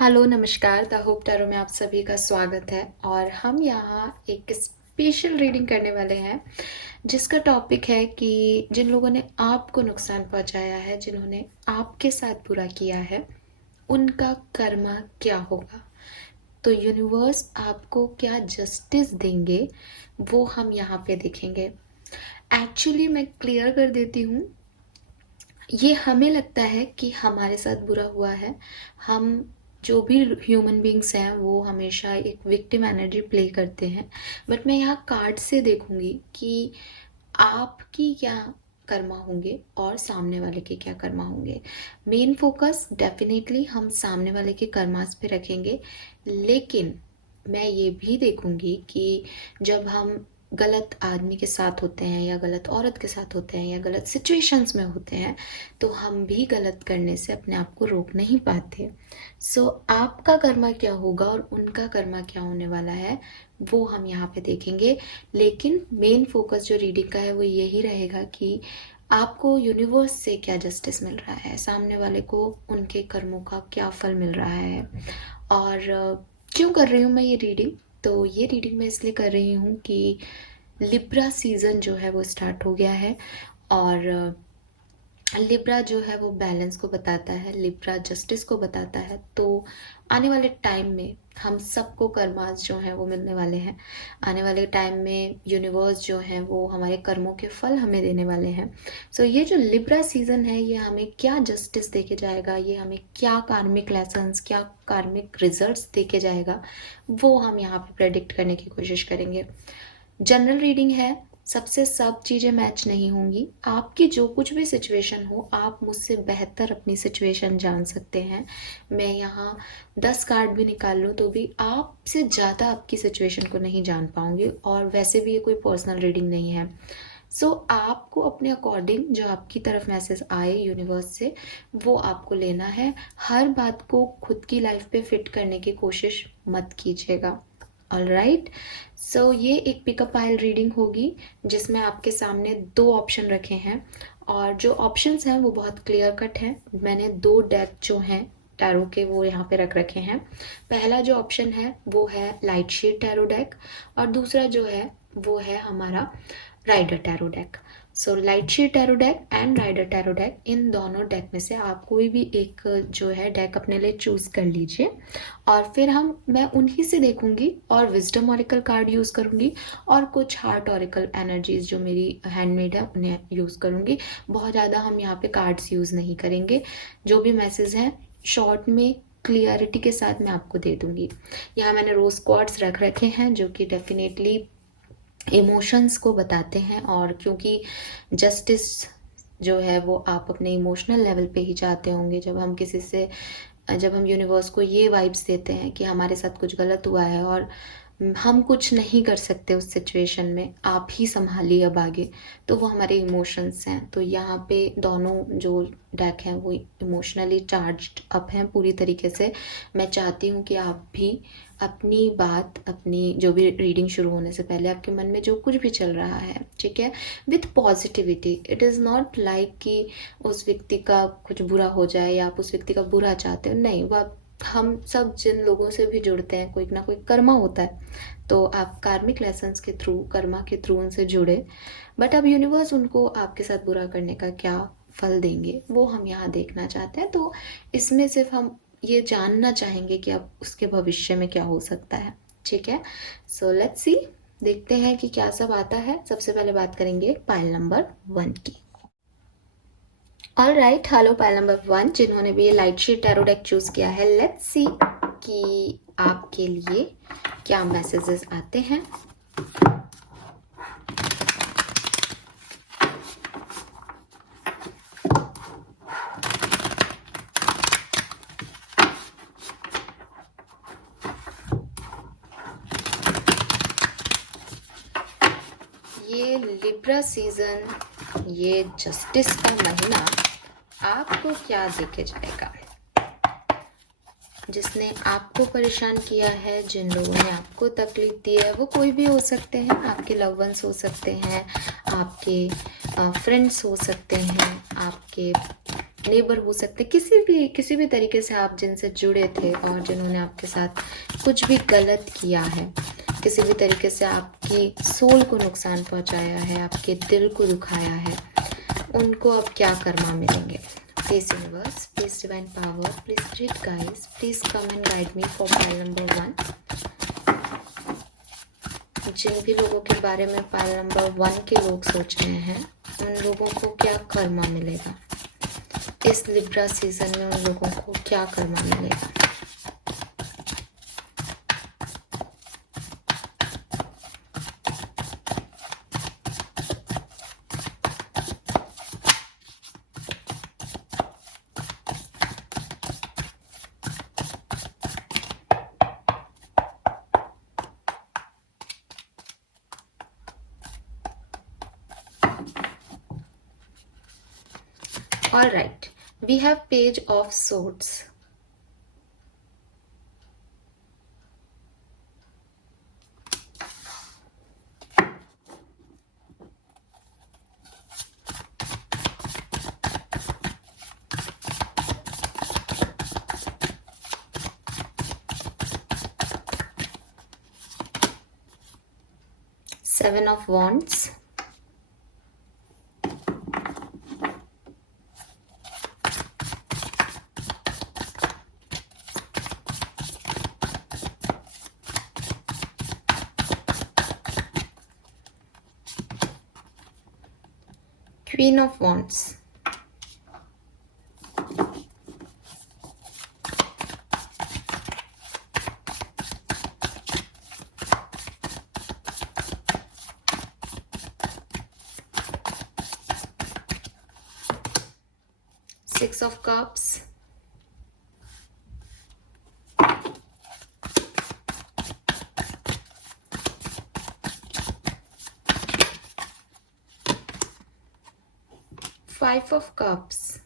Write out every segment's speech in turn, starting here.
Hello नमस्कार the hope tarot में आप सभी का स्वागत है। और हम यहाँ एक स्पेशल रीडिंग करने वाले हैं जिसका टॉपिक है कि जिन लोगों ने आपको नुकसान पहुँचाया है, जिन्होंने आपके साथ बुरा किया है, उनका कर्मा क्या होगा। तो यूनिवर्स आपको क्या जस्टिस देंगे वो हम यहाँ पे देखेंगे। एक्चुअली मैं क्लियर कर देती हूँ, ये हमें लगता है कि हमारे साथ बुरा हुआ है। हम जो भी ह्यूमन बींग्स हैं वो हमेशा एक विक्टिम एनर्जी प्ले करते हैं। बट मैं यहाँ कार्ड से देखूंगी कि आपकी क्या कर्मा होंगे और सामने वाले के क्या कर्मा होंगे। मेन फोकस डेफिनेटली हम सामने वाले के कर्मास पे रखेंगे, लेकिन मैं ये भी देखूंगी कि जब हम गलत आदमी के साथ होते हैं या गलत औरत के साथ होते हैं या गलत सिचुएशंस में होते हैं तो हम भी गलत करने से अपने आप को रोक नहीं पाते। सो आपका कर्मा क्या होगा और उनका कर्मा क्या होने वाला है वो हम यहाँ पे देखेंगे। लेकिन मेन फोकस जो रीडिंग का है वो यही रहेगा कि आपको यूनिवर्स से क्या जस्टिस मिल रहा है, सामने वाले को उनके कर्मों का क्या फल मिल रहा है। और क्यों कर रही हूँ मैं ये रीडिंग, तो ये रीडिंग मैं इसलिए कर रही हूँ कि लिब्रा सीज़न जो है वो स्टार्ट हो गया है। और लिब्रा जो है वो बैलेंस को बताता है, लिब्रा जस्टिस को बताता है। तो आने वाले टाइम में हम सबको कर्मास जो हैं वो मिलने वाले हैं। आने वाले टाइम में यूनिवर्स जो है वो हमारे कर्मों के फल हमें देने वाले हैं। सो ये जो लिब्रा सीज़न है ये हमें क्या जस्टिस दे के जाएगा, ये हमें क्या कार्मिक लेसन्स, क्या कार्मिक रिजल्ट्स दे के जाएगा, वो हम यहाँ पे प्रेडिक्ट करने की कोशिश करेंगे। जनरल रीडिंग है, सबसे सब चीज़ें मैच नहीं होंगी। आपकी जो कुछ भी सिचुएशन हो, आप मुझसे बेहतर अपनी सिचुएशन जान सकते हैं। मैं यहाँ 10 कार्ड भी निकाल लूँ तो भी आपसे ज़्यादा आपकी सिचुएशन को नहीं जान पाऊँगी। और वैसे भी ये कोई पर्सनल रीडिंग नहीं है। सो आपको अपने अकॉर्डिंग जो आपकी तरफ मैसेज आए यूनिवर्स से वो आपको लेना है। हर बात को खुद की लाइफ पे फिट करने की कोशिश मत कीजिएगा। ऑलराइट, सो ये एक पिकअप आइल रीडिंग होगी जिसमें आपके सामने 2 ऑप्शन रखे हैं। और जो ऑप्शंस हैं वो बहुत क्लियर कट हैं। मैंने 2 डेक जो हैं टैरो के वो यहाँ पे रख रखे हैं। पहला जो ऑप्शन है वो है लाइट शेड टैरो डेक और दूसरा जो है वो है हमारा Rider tarot deck. So light shade tarot deck and Rider tarot deck, इन दोनों डेक में से आप कोई भी एक जो है डेक अपने लिए चूज कर लीजिए। और फिर मैं उन्हीं से देखूंगी और विजडम ऑरिकल कार्ड यूज करूंगी और कुछ हार्ट ऑरिकल एनर्जीज जो मेरी हैंडमेड है उन्हें यूज करूंगी। बहुत ज़्यादा हम यहाँ पे कार्ड्स यूज नहीं करेंगे। जो भी मैसेज है शॉर्ट में क्लियरिटी के साथ मैं आपको दे दूंगी। यहाँ मैंने रोज क्वार्ट्स रख रखे हैं जो कि डेफिनेटली इमोशंस को बताते हैं। और क्योंकि जस्टिस जो है वो आप अपने इमोशनल लेवल पे ही चाहते होंगे, जब हम यूनिवर्स को ये वाइब्स देते हैं कि हमारे साथ कुछ गलत हुआ है और हम कुछ नहीं कर सकते उस सिचुएशन में, आप ही संभालिए अब आगे, तो वो हमारे इमोशंस हैं। तो यहाँ पे दोनों जो डेक हैं वो इमोशनली चार्ज्ड अप हैं पूरी तरीके से। मैं चाहती हूँ कि आप भी अपनी बात, अपनी जो भी रीडिंग शुरू होने से पहले आपके मन में जो कुछ भी चल रहा है, ठीक है, with positivity. It is not like कि उस व्यक्ति का कुछ बुरा हो जाए या आप उस व्यक्ति का बुरा चाहते हो, नहीं। वो हम सब जिन लोगों से भी जुड़ते हैं कोई ना कोई कर्मा होता है, तो आप कार्मिक लेसन्स के थ्रू, कर्मा के थ्रू उनसे जुड़े। बट अब यूनिवर्स उनको आपके साथ बुरा करने का क्या फल देंगे वो हम यहाँ देखना चाहते हैं। तो इसमें सिर्फ हम ये जानना चाहेंगे कि अब उसके भविष्य में क्या हो सकता है, ठीक है। सो लेट्स सी, देखते हैं कि क्या सब आता है। सबसे पहले बात करेंगे पाइल नंबर 1 की। All right, hello pile number 1 जिन्होंने भी ये light shade tarot deck choose किया है। लेट्स सी कि आपके लिए क्या मैसेजेस आते हैं। ये लिब्रा सीजन, ये जस्टिस का महीना आपको क्या देके जाएगा। जिसने आपको परेशान किया है, जिन लोगों ने आपको तकलीफ दी है, वो कोई भी हो सकते हैं। आपके लव वंस हो सकते हैं, आपके फ्रेंड्स हो सकते हैं, आपके नेबर हो सकते, किसी भी तरीके से आप जिनसे जुड़े थे और जिन्होंने आपके साथ कुछ भी गलत किया है, किसी भी तरीके से आपकी सोल को नुकसान पहुंचाया है, आपके दिल को दुखाया है, उनको अब क्या कर्मा मिलेंगे। Please universe, please divine power, please spirit guys, please come and guide me for pile number 1। जिन भी लोगों के बारे में पाइल नंबर 1 के लोग सोच रहे हैं, उन लोगों को क्या कर्मा मिलेगा इस लिब्रा सीजन में, उन लोगों को क्या कर्मा मिलेगा। All right, we have Page of Swords. Seven of Wands. Queen of Wands. Six of Cups. Five of Cups.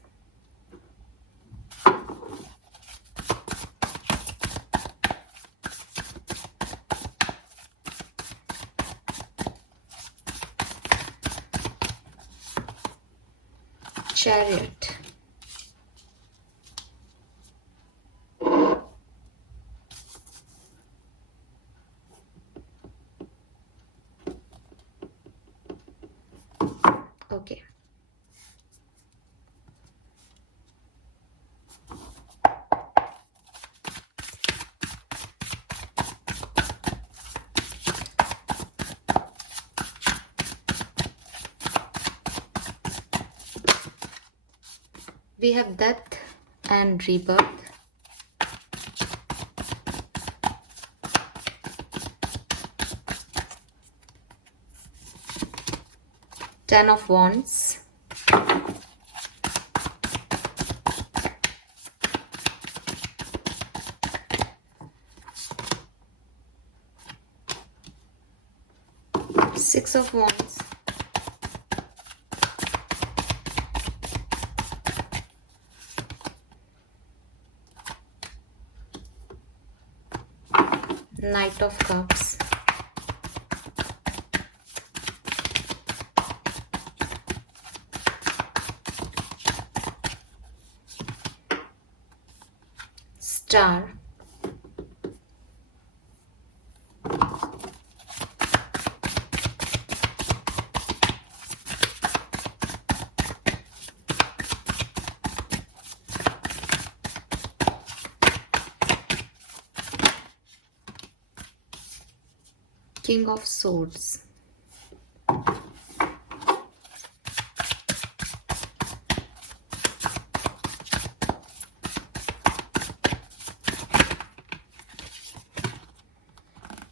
Chariot. Okay. We have Death and Rebirth. Ten of Wands. Six of Wands. Knight of Cups. Star. King of Swords.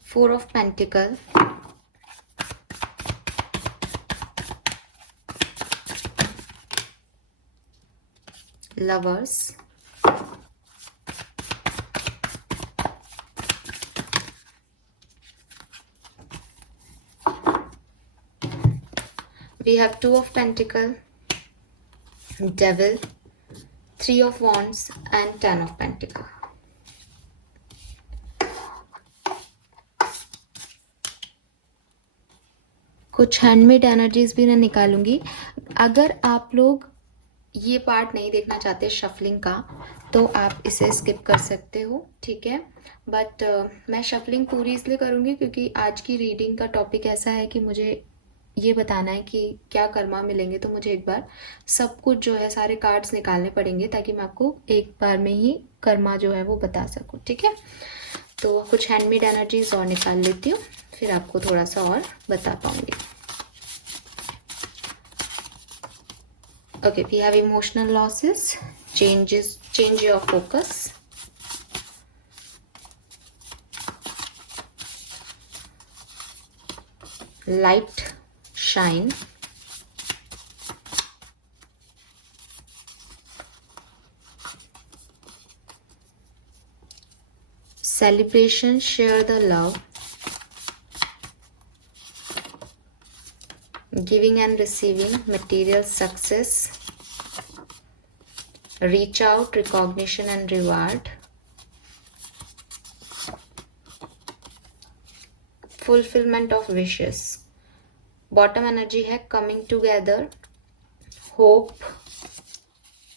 Four of Pentacles. Lovers. We have Two of Pentacles, Devil, Three of Wands and Ten of Pentacles. कुछ handmade energies भी मैं निकालूंगी। अगर आप लोग ये part नहीं देखना चाहते शफलिंग का, तो आप इसे स्किप कर सकते हो, ठीक है। बट मैं शफलिंग पूरी इसलिए करूँगी क्योंकि आज की रीडिंग का टॉपिक ऐसा है कि मुझे ये बताना है कि क्या कर्मा मिलेंगे। तो मुझे एक बार सब कुछ जो है, सारे कार्ड्स निकालने पड़ेंगे ताकि मैं आपको एक बार में ही कर्मा जो है वो बता सकूँ, ठीक है। तो कुछ हैंडमेड एनर्जीज और निकाल लेती हूँ, फिर आपको थोड़ा सा और बता पाऊंगी। Okay, we have emotional losses, change your focus. Light, shine. Celebration, share the love. Giving and receiving, material success. Reach out, recognition and reward. Fulfillment of wishes. Bottom energy है coming together, hope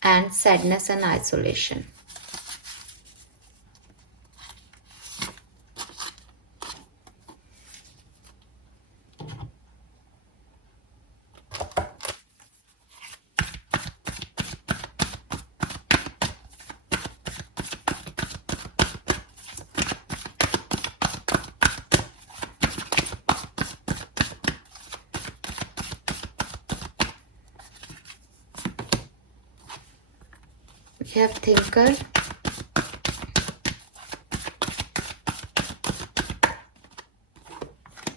and sadness and isolation. We have thinker,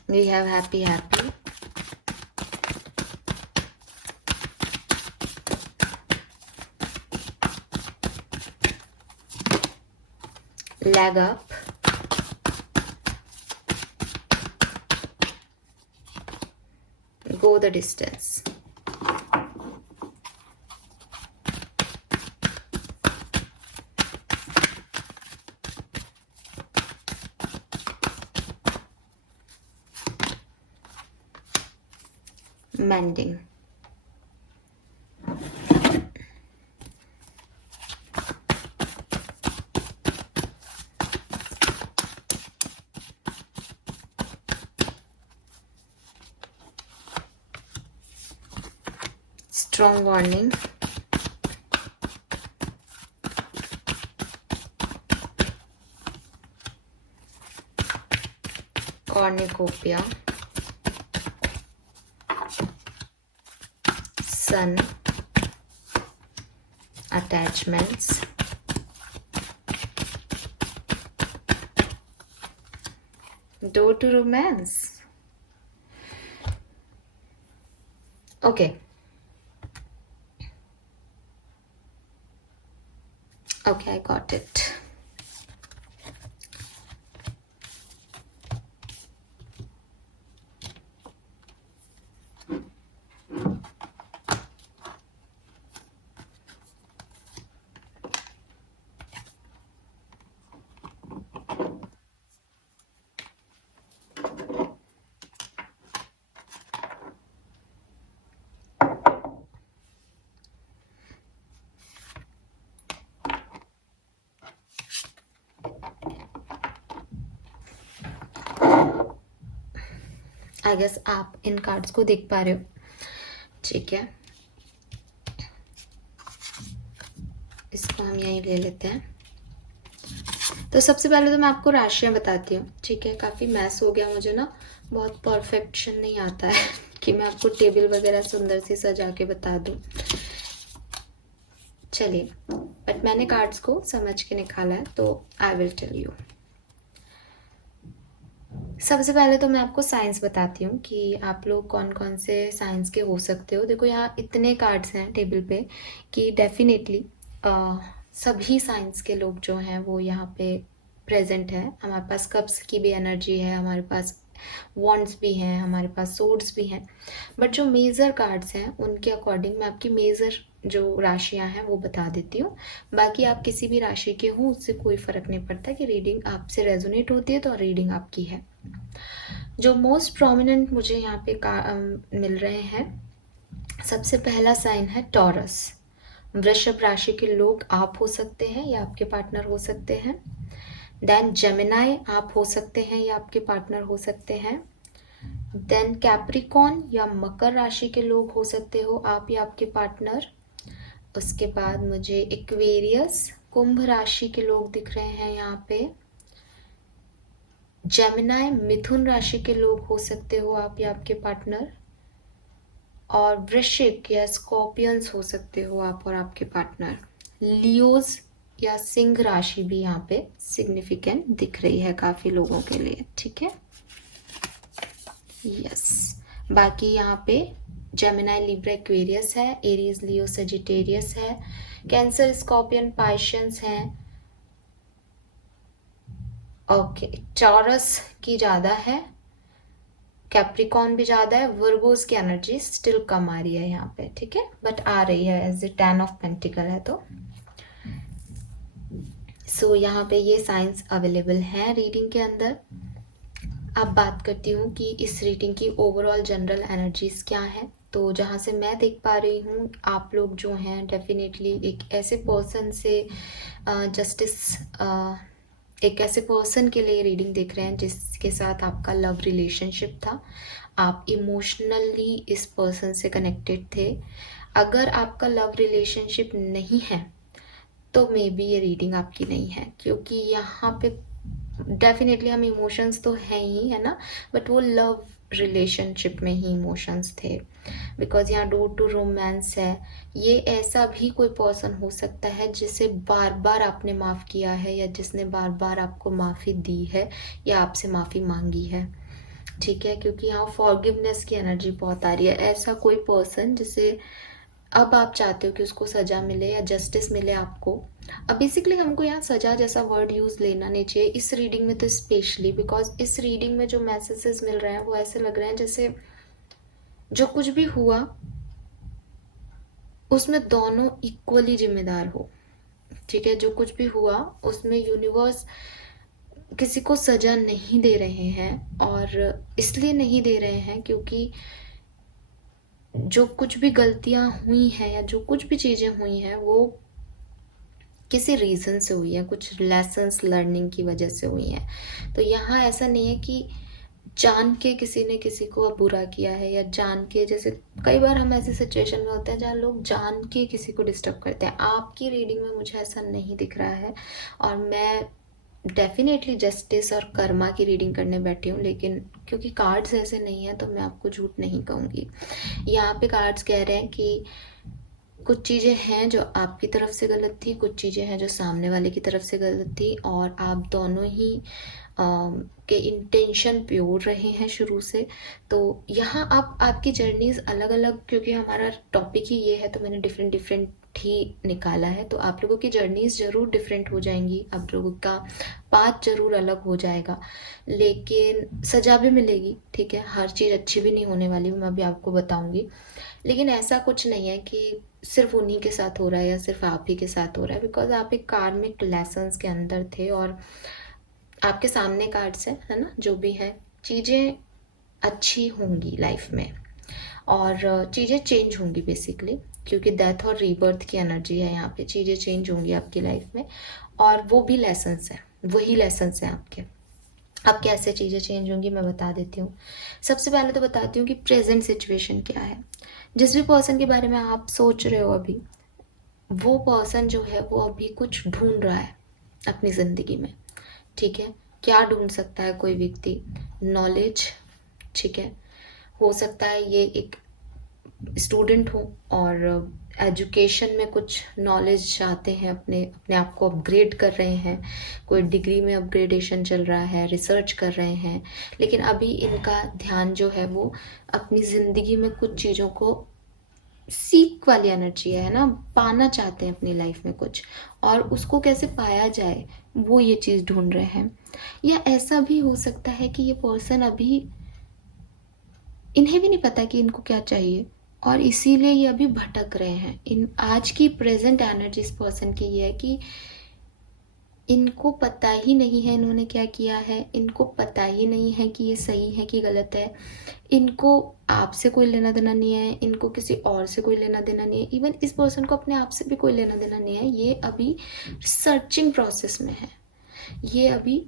we have happy, leg up, go the distance. Mending. Strong warning. Cornucopia. Sun. Attachments. Door to romance. Okay. Okay, I got it. I guess आप इन cards को देख पा रहे हो, ठीक है। इसको हम यहीं ले लेते हैं। तो सबसे पहले तो मैं आपको राशियां बताती हूँ, ठीक है। काफ़ी मैस हो गया मुझे ना, बहुत परफेक्शन नहीं आता है कि मैं आपको टेबल वगैरह सुंदर सी सजा के बता दूँ। चलिए, बट मैंने कार्ड्स को समझ के निकाला है, तो आई विल टेल यू। सबसे पहले तो मैं आपको साइंस बताती हूँ कि आप लोग कौन कौन से साइंस के हो सकते हो। देखो, यहाँ इतने कार्ड्स हैं टेबल पे कि डेफिनेटली सभी साइंस के लोग जो हैं वो यहाँ पे प्रेजेंट है। हमारे पास कप्स की भी एनर्जी है, हमारे पास वॉन्ड्स भी हैं, हमारे पास सोर्ड्स भी हैं। बट जो मेजर कार्ड्स हैं उनके अकॉर्डिंग मैं आपकी मेजर जो राशियां हैं वो बता देती हूँ। बाकी आप किसी भी राशि के हों, उससे कोई फ़र्क नहीं पड़ता कि रीडिंग आपसे रेजोनेट होती है तो रीडिंग आपकी है। जो मोस्ट प्रोमिनेंट मुझे यहाँ पे मिल रहे हैं, सबसे पहला साइन है टॉरस। वृषभ राशि के लोग आप हो सकते हैं या आपके पार्टनर हो सकते हैं। देन जेमिनाई आप हो सकते हैं या आपके पार्टनर हो सकते हैं। देन कैप्रिकॉन या मकर राशि के लोग हो सकते हो आप या आपके पार्टनर। उसके बाद मुझे एक्वेरियस कुंभ राशि के लोग दिख रहे हैं यहाँ पे। जेमिनाई मिथुन राशि के लोग हो सकते हो आप या आपके पार्टनर। और वृश्चिक या स्कॉर्पियंस हो सकते हो आप और आपके पार्टनर। लियोज या सिंह राशि भी यहाँ पे सिग्निफिकेंट दिख रही है काफी लोगों के लिए, ठीक है। यस, बाकी यहाँ पे जेमिनाई लिब्रा एक्वेरियस है, एरीज लियो सजिटेरियस है, कैंसर स्कॉर्पियन पाइशियंस हैं। ओके, टॉरस की ज़्यादा है, कैप्रिकॉन भी ज़्यादा है, वर्गोस की एनर्जी स्टिल कम आ रही है यहाँ पे, ठीक है, बट आ रही है एज ए 10 ऑफ पेंटिकल है तो। सो यहाँ पे ये साइंस अवेलेबल हैं रीडिंग के अंदर। अब बात करती हूँ कि इस रीडिंग की ओवरऑल जनरल एनर्जीज क्या है। तो जहाँ से मैं देख पा रही हूँ, आप लोग जो हैं डेफिनेटली एक ऐसे पर्सन से एक ऐसे पर्सन के लिए रीडिंग देख रहे हैं जिसके साथ आपका लव रिलेशनशिप था। आप इमोशनली इस पर्सन से कनेक्टेड थे। अगर आपका लव रिलेशनशिप नहीं है तो मे बी ये रीडिंग आपकी नहीं है, क्योंकि यहाँ पे डेफिनेटली हम इमोशंस तो हैं ही, है ना, बट वो लव रिलेशनशिप में ही इमोशंस थे, बिकॉज यहाँ डोर टू रोमांस है। ये ऐसा भी कोई पर्सन हो सकता है जिसे बार बार आपने माफ़ किया है या जिसने बार बार आपको माफ़ी दी है या आपसे माफ़ी मांगी है, ठीक है, क्योंकि यहाँ फॉरगिवनेस की एनर्जी बहुत आ रही है। ऐसा कोई पर्सन जिसे अब आप चाहते हो कि उसको सज़ा मिले या जस्टिस मिले आपको। अब बेसिकली हमको यहाँ सज़ा जैसा वर्ड यूज़ लेना नहीं चाहिए इस रीडिंग में, तो स्पेशली बिकॉज इस रीडिंग में जो मैसेजेस मिल रहे हैं वो ऐसे लग रहे हैं जैसे जो कुछ भी हुआ उसमें दोनों इक्वली जिम्मेदार हो, ठीक है। जो कुछ भी हुआ उसमें यूनिवर्स किसी को सज़ा नहीं दे रहे हैं, और इसलिए नहीं दे रहे हैं क्योंकि जो कुछ भी गलतियां हुई हैं या जो कुछ भी चीज़ें हुई हैं वो किसी रीज़न से हुई है, कुछ लेसन्स लर्निंग की वजह से हुई हैं। तो यहाँ ऐसा नहीं है कि जान के किसी ने किसी को बुरा किया है या जान के, जैसे कई बार हम ऐसे सिचुएशन में होते हैं जहाँ लोग जान के किसी को डिस्टर्ब करते हैं। आपकी रीडिंग में मुझे ऐसा नहीं दिख रहा है, और मैं डेफिनेटली जस्टिस और कर्मा की रीडिंग करने बैठी हूँ, लेकिन क्योंकि कार्ड्स ऐसे नहीं है तो मैं आपको झूठ नहीं कहूँगी। यहाँ पे कार्ड्स कह रहे हैं कि कुछ चीज़ें हैं जो आपकी तरफ से गलत थी, कुछ चीज़ें हैं जो सामने वाले की तरफ से गलत थी, और आप दोनों ही के इंटेंशन प्योर रहे हैं शुरू से। तो यहाँ आपकी जर्नीज़ अलग अलग, क्योंकि हमारा टॉपिक ही ये है तो मैंने डिफरेंट डिफरेंट ही निकाला है। तो आप लोगों की जर्नीज़ ज़रूर डिफरेंट हो जाएंगी, आप लोगों का पाथ ज़रूर अलग हो जाएगा, लेकिन सज़ा भी मिलेगी, ठीक है। हर चीज़ अच्छी भी नहीं होने वाली, मैं अभी आपको बताऊंगी, लेकिन ऐसा कुछ नहीं है कि सिर्फ उन्हीं के साथ हो रहा है या सिर्फ आप ही के साथ हो रहा है, बिकॉज आप एक कार्मिक लेसन्स के अंदर थे और आपके सामने कार्ड्स हैं, है ना, जो भी है चीज़ें अच्छी होंगी लाइफ में और चीज़ें चेंज होंगी बेसिकली, क्योंकि डेथ और रीबर्थ की एनर्जी है यहाँ पे। चीज़ें चेंज होंगी आपकी लाइफ में और वो भी लेसन्स हैं, वही लेसन्स हैं आपके। अब कैसे चीज़ें चेंज होंगी मैं बता देती हूँ। सबसे पहले तो बताती हूँ कि प्रेजेंट सिचुएशन क्या है। जिस भी पर्सन के बारे में आप सोच रहे हो अभी, वो पर्सन जो है वो अभी कुछ ढूंढ रहा है अपनी ज़िंदगी में, ठीक है। क्या ढूंढ सकता है कोई व्यक्ति? नॉलेज, ठीक है। हो सकता है ये एक स्टूडेंट हो और एजुकेशन में कुछ नॉलेज चाहते हैं, अपने अपने आप को अपग्रेड कर रहे हैं, कोई डिग्री में अपग्रेडेशन चल रहा है, रिसर्च कर रहे हैं, लेकिन अभी इनका ध्यान जो है वो अपनी ज़िंदगी में कुछ चीज़ों को सीख वाली एनर्जी है ना, पाना चाहते हैं अपनी लाइफ में कुछ, और उसको कैसे पाया जाए वो ये चीज़ ढूंढ रहे हैं। या ऐसा भी हो सकता है कि ये पर्सन अभी इन्हें भी नहीं पता कि इनको क्या चाहिए और इसीलिए ये अभी भटक रहे हैं। इन आज की प्रेजेंट एनर्जी इस पर्सन की ये है कि इनको पता ही नहीं है इन्होंने क्या किया है, इनको पता ही नहीं है कि ये सही है कि गलत है, इनको आपसे कोई लेना देना नहीं है, इनको किसी और से कोई लेना देना नहीं है, इवन इस पर्सन को अपने आप से भी कोई लेना देना नहीं है। ये अभी सर्चिंग प्रोसेस में है, ये अभी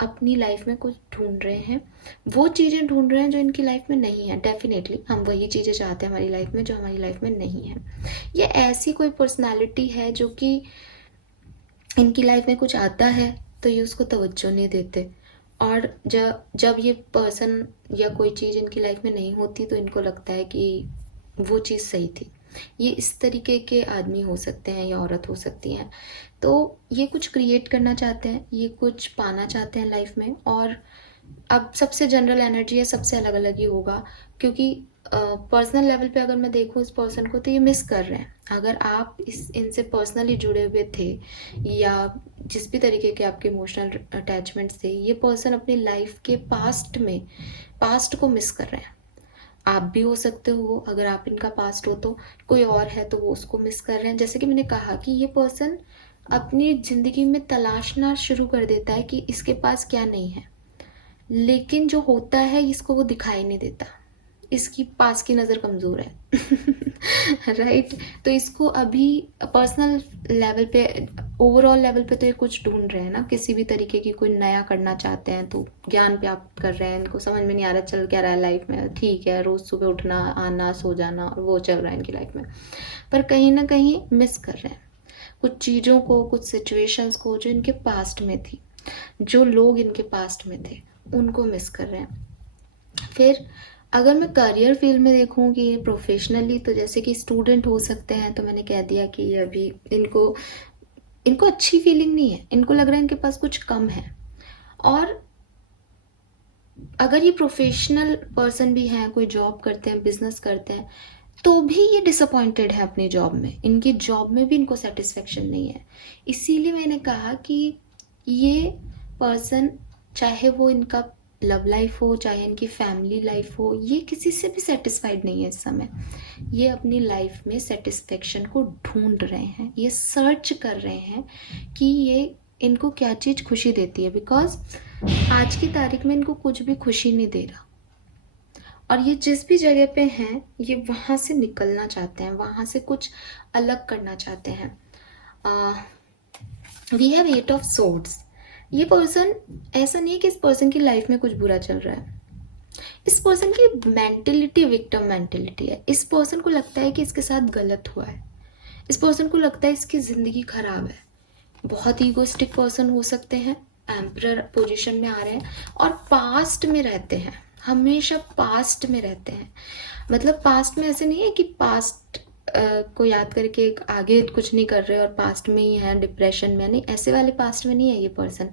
अपनी लाइफ में कुछ ढूंढ रहे हैं, वो चीज़ें ढूंढ रहे हैं जो इनकी लाइफ में नहीं है। डेफिनेटली हम वही चीज़ें चाहते हैं हमारी लाइफ में जो हमारी लाइफ में नहीं है। ये ऐसी कोई पर्सनालिटी है जो कि इनकी लाइफ में कुछ आता है तो ये उसको तवज्जो नहीं देते, और जब जब ये पर्सन या कोई चीज़ इनकी लाइफ में नहीं होती तो इनको लगता है कि वो चीज़ सही थी। ये इस तरीके के आदमी हो सकते हैं या औरत हो सकती हैं। तो ये कुछ क्रिएट करना चाहते हैं, ये कुछ पाना चाहते हैं लाइफ में, और अब सबसे जनरल एनर्जी है, सबसे अलग अलग ही होगा, क्योंकि पर्सनल लेवल पे अगर मैं देखूँ इस पर्सन को तो ये मिस कर रहे हैं। अगर आप इनसे पर्सनली जुड़े हुए थे या जिस भी तरीके के आपके इमोशनल अटैचमेंट्स थे, ये पर्सन अपनी लाइफ के पास्ट को मिस कर रहे हैं। आप भी हो सकते हो, अगर आप इनका पास्ट हो तो कोई और है तो वो उसको मिस कर रहे हैं। जैसे कि मैंने कहा कि ये पर्सन अपनी ज़िंदगी में तलाशना शुरू कर देता है कि इसके पास क्या नहीं है, लेकिन जो होता है इसको वो दिखाई नहीं देता, इसकी पास की नज़र कमज़ोर है। राइट। तो इसको अभी पर्सनल लेवल पे, ओवरऑल लेवल पे तो ये कुछ ढूंढ रहे हैं ना, किसी भी तरीके की कोई नया करना चाहते हैं, तो ज्ञान प्राप्त कर रहे हैं। इनको समझ में नहीं आ रहा चल क्या रहा है लाइफ में, ठीक है रोज़ सुबह उठना आना सो जाना और वो चल रहा है इनकी लाइफ में, पर कहीं ना कहीं मिस कर रहे हैं कुछ चीज़ों को, कुछ सिचुएशंस को जो इनके पास्ट में थी, जो लोग इनके पास्ट में थे उनको मिस कर रहे हैं। फिर अगर मैं करियर फील्ड में देखूं कि प्रोफेशनली, तो जैसे कि स्टूडेंट हो सकते हैं, तो मैंने कह दिया कि ये अभी इनको अच्छी फीलिंग नहीं है, इनको लग रहा है इनके पास कुछ कम है। और अगर ये प्रोफेशनल पर्सन भी हैं, कोई जॉब करते हैं, बिजनेस करते हैं, तो भी ये डिसअपॉइंटेड है अपनी जॉब में, इनकी जॉब में भी इनको सेटिस्फेक्शन नहीं है। इसीलिए मैंने कहा कि ये पर्सन, चाहे वो इनका लव लाइफ हो, चाहे इनकी फैमिली लाइफ हो, ये किसी से भी सेटिस्फाइड नहीं है इस समय। ये अपनी लाइफ में सेटिस्फेक्शन को ढूंढ रहे हैं, ये सर्च कर रहे हैं कि ये इनको क्या चीज़ खुशी देती है, बिकॉज आज की तारीख में इनको कुछ भी खुशी नहीं दे रहा, और ये जिस भी जगह पे हैं ये वहाँ से निकलना चाहते हैं, वहाँ से कुछ अलग करना चाहते हैं। We have 8 of swords. ये पर्सन, ऐसा नहीं है कि इस पर्सन की लाइफ में कुछ बुरा चल रहा है, इस पर्सन की मेंटेलिटी विक्टिम मेंटेलिटी है। इस पर्सन को लगता है कि इसके साथ गलत हुआ है, इस पर्सन को लगता है इसकी ज़िंदगी खराब है। बहुत ईगोइस्टिक पर्सन हो सकते हैं, एम्परर पोजीशन में आ रहे हैं और पास्ट में रहते हैं, हमेशा पास्ट में रहते हैं। मतलब पास्ट में ऐसे नहीं है कि पास्ट को याद करके आगे कुछ नहीं कर रहे और पास्ट में ही है, डिप्रेशन में नहीं, ऐसे वाले पास्ट में नहीं है ये पर्सन।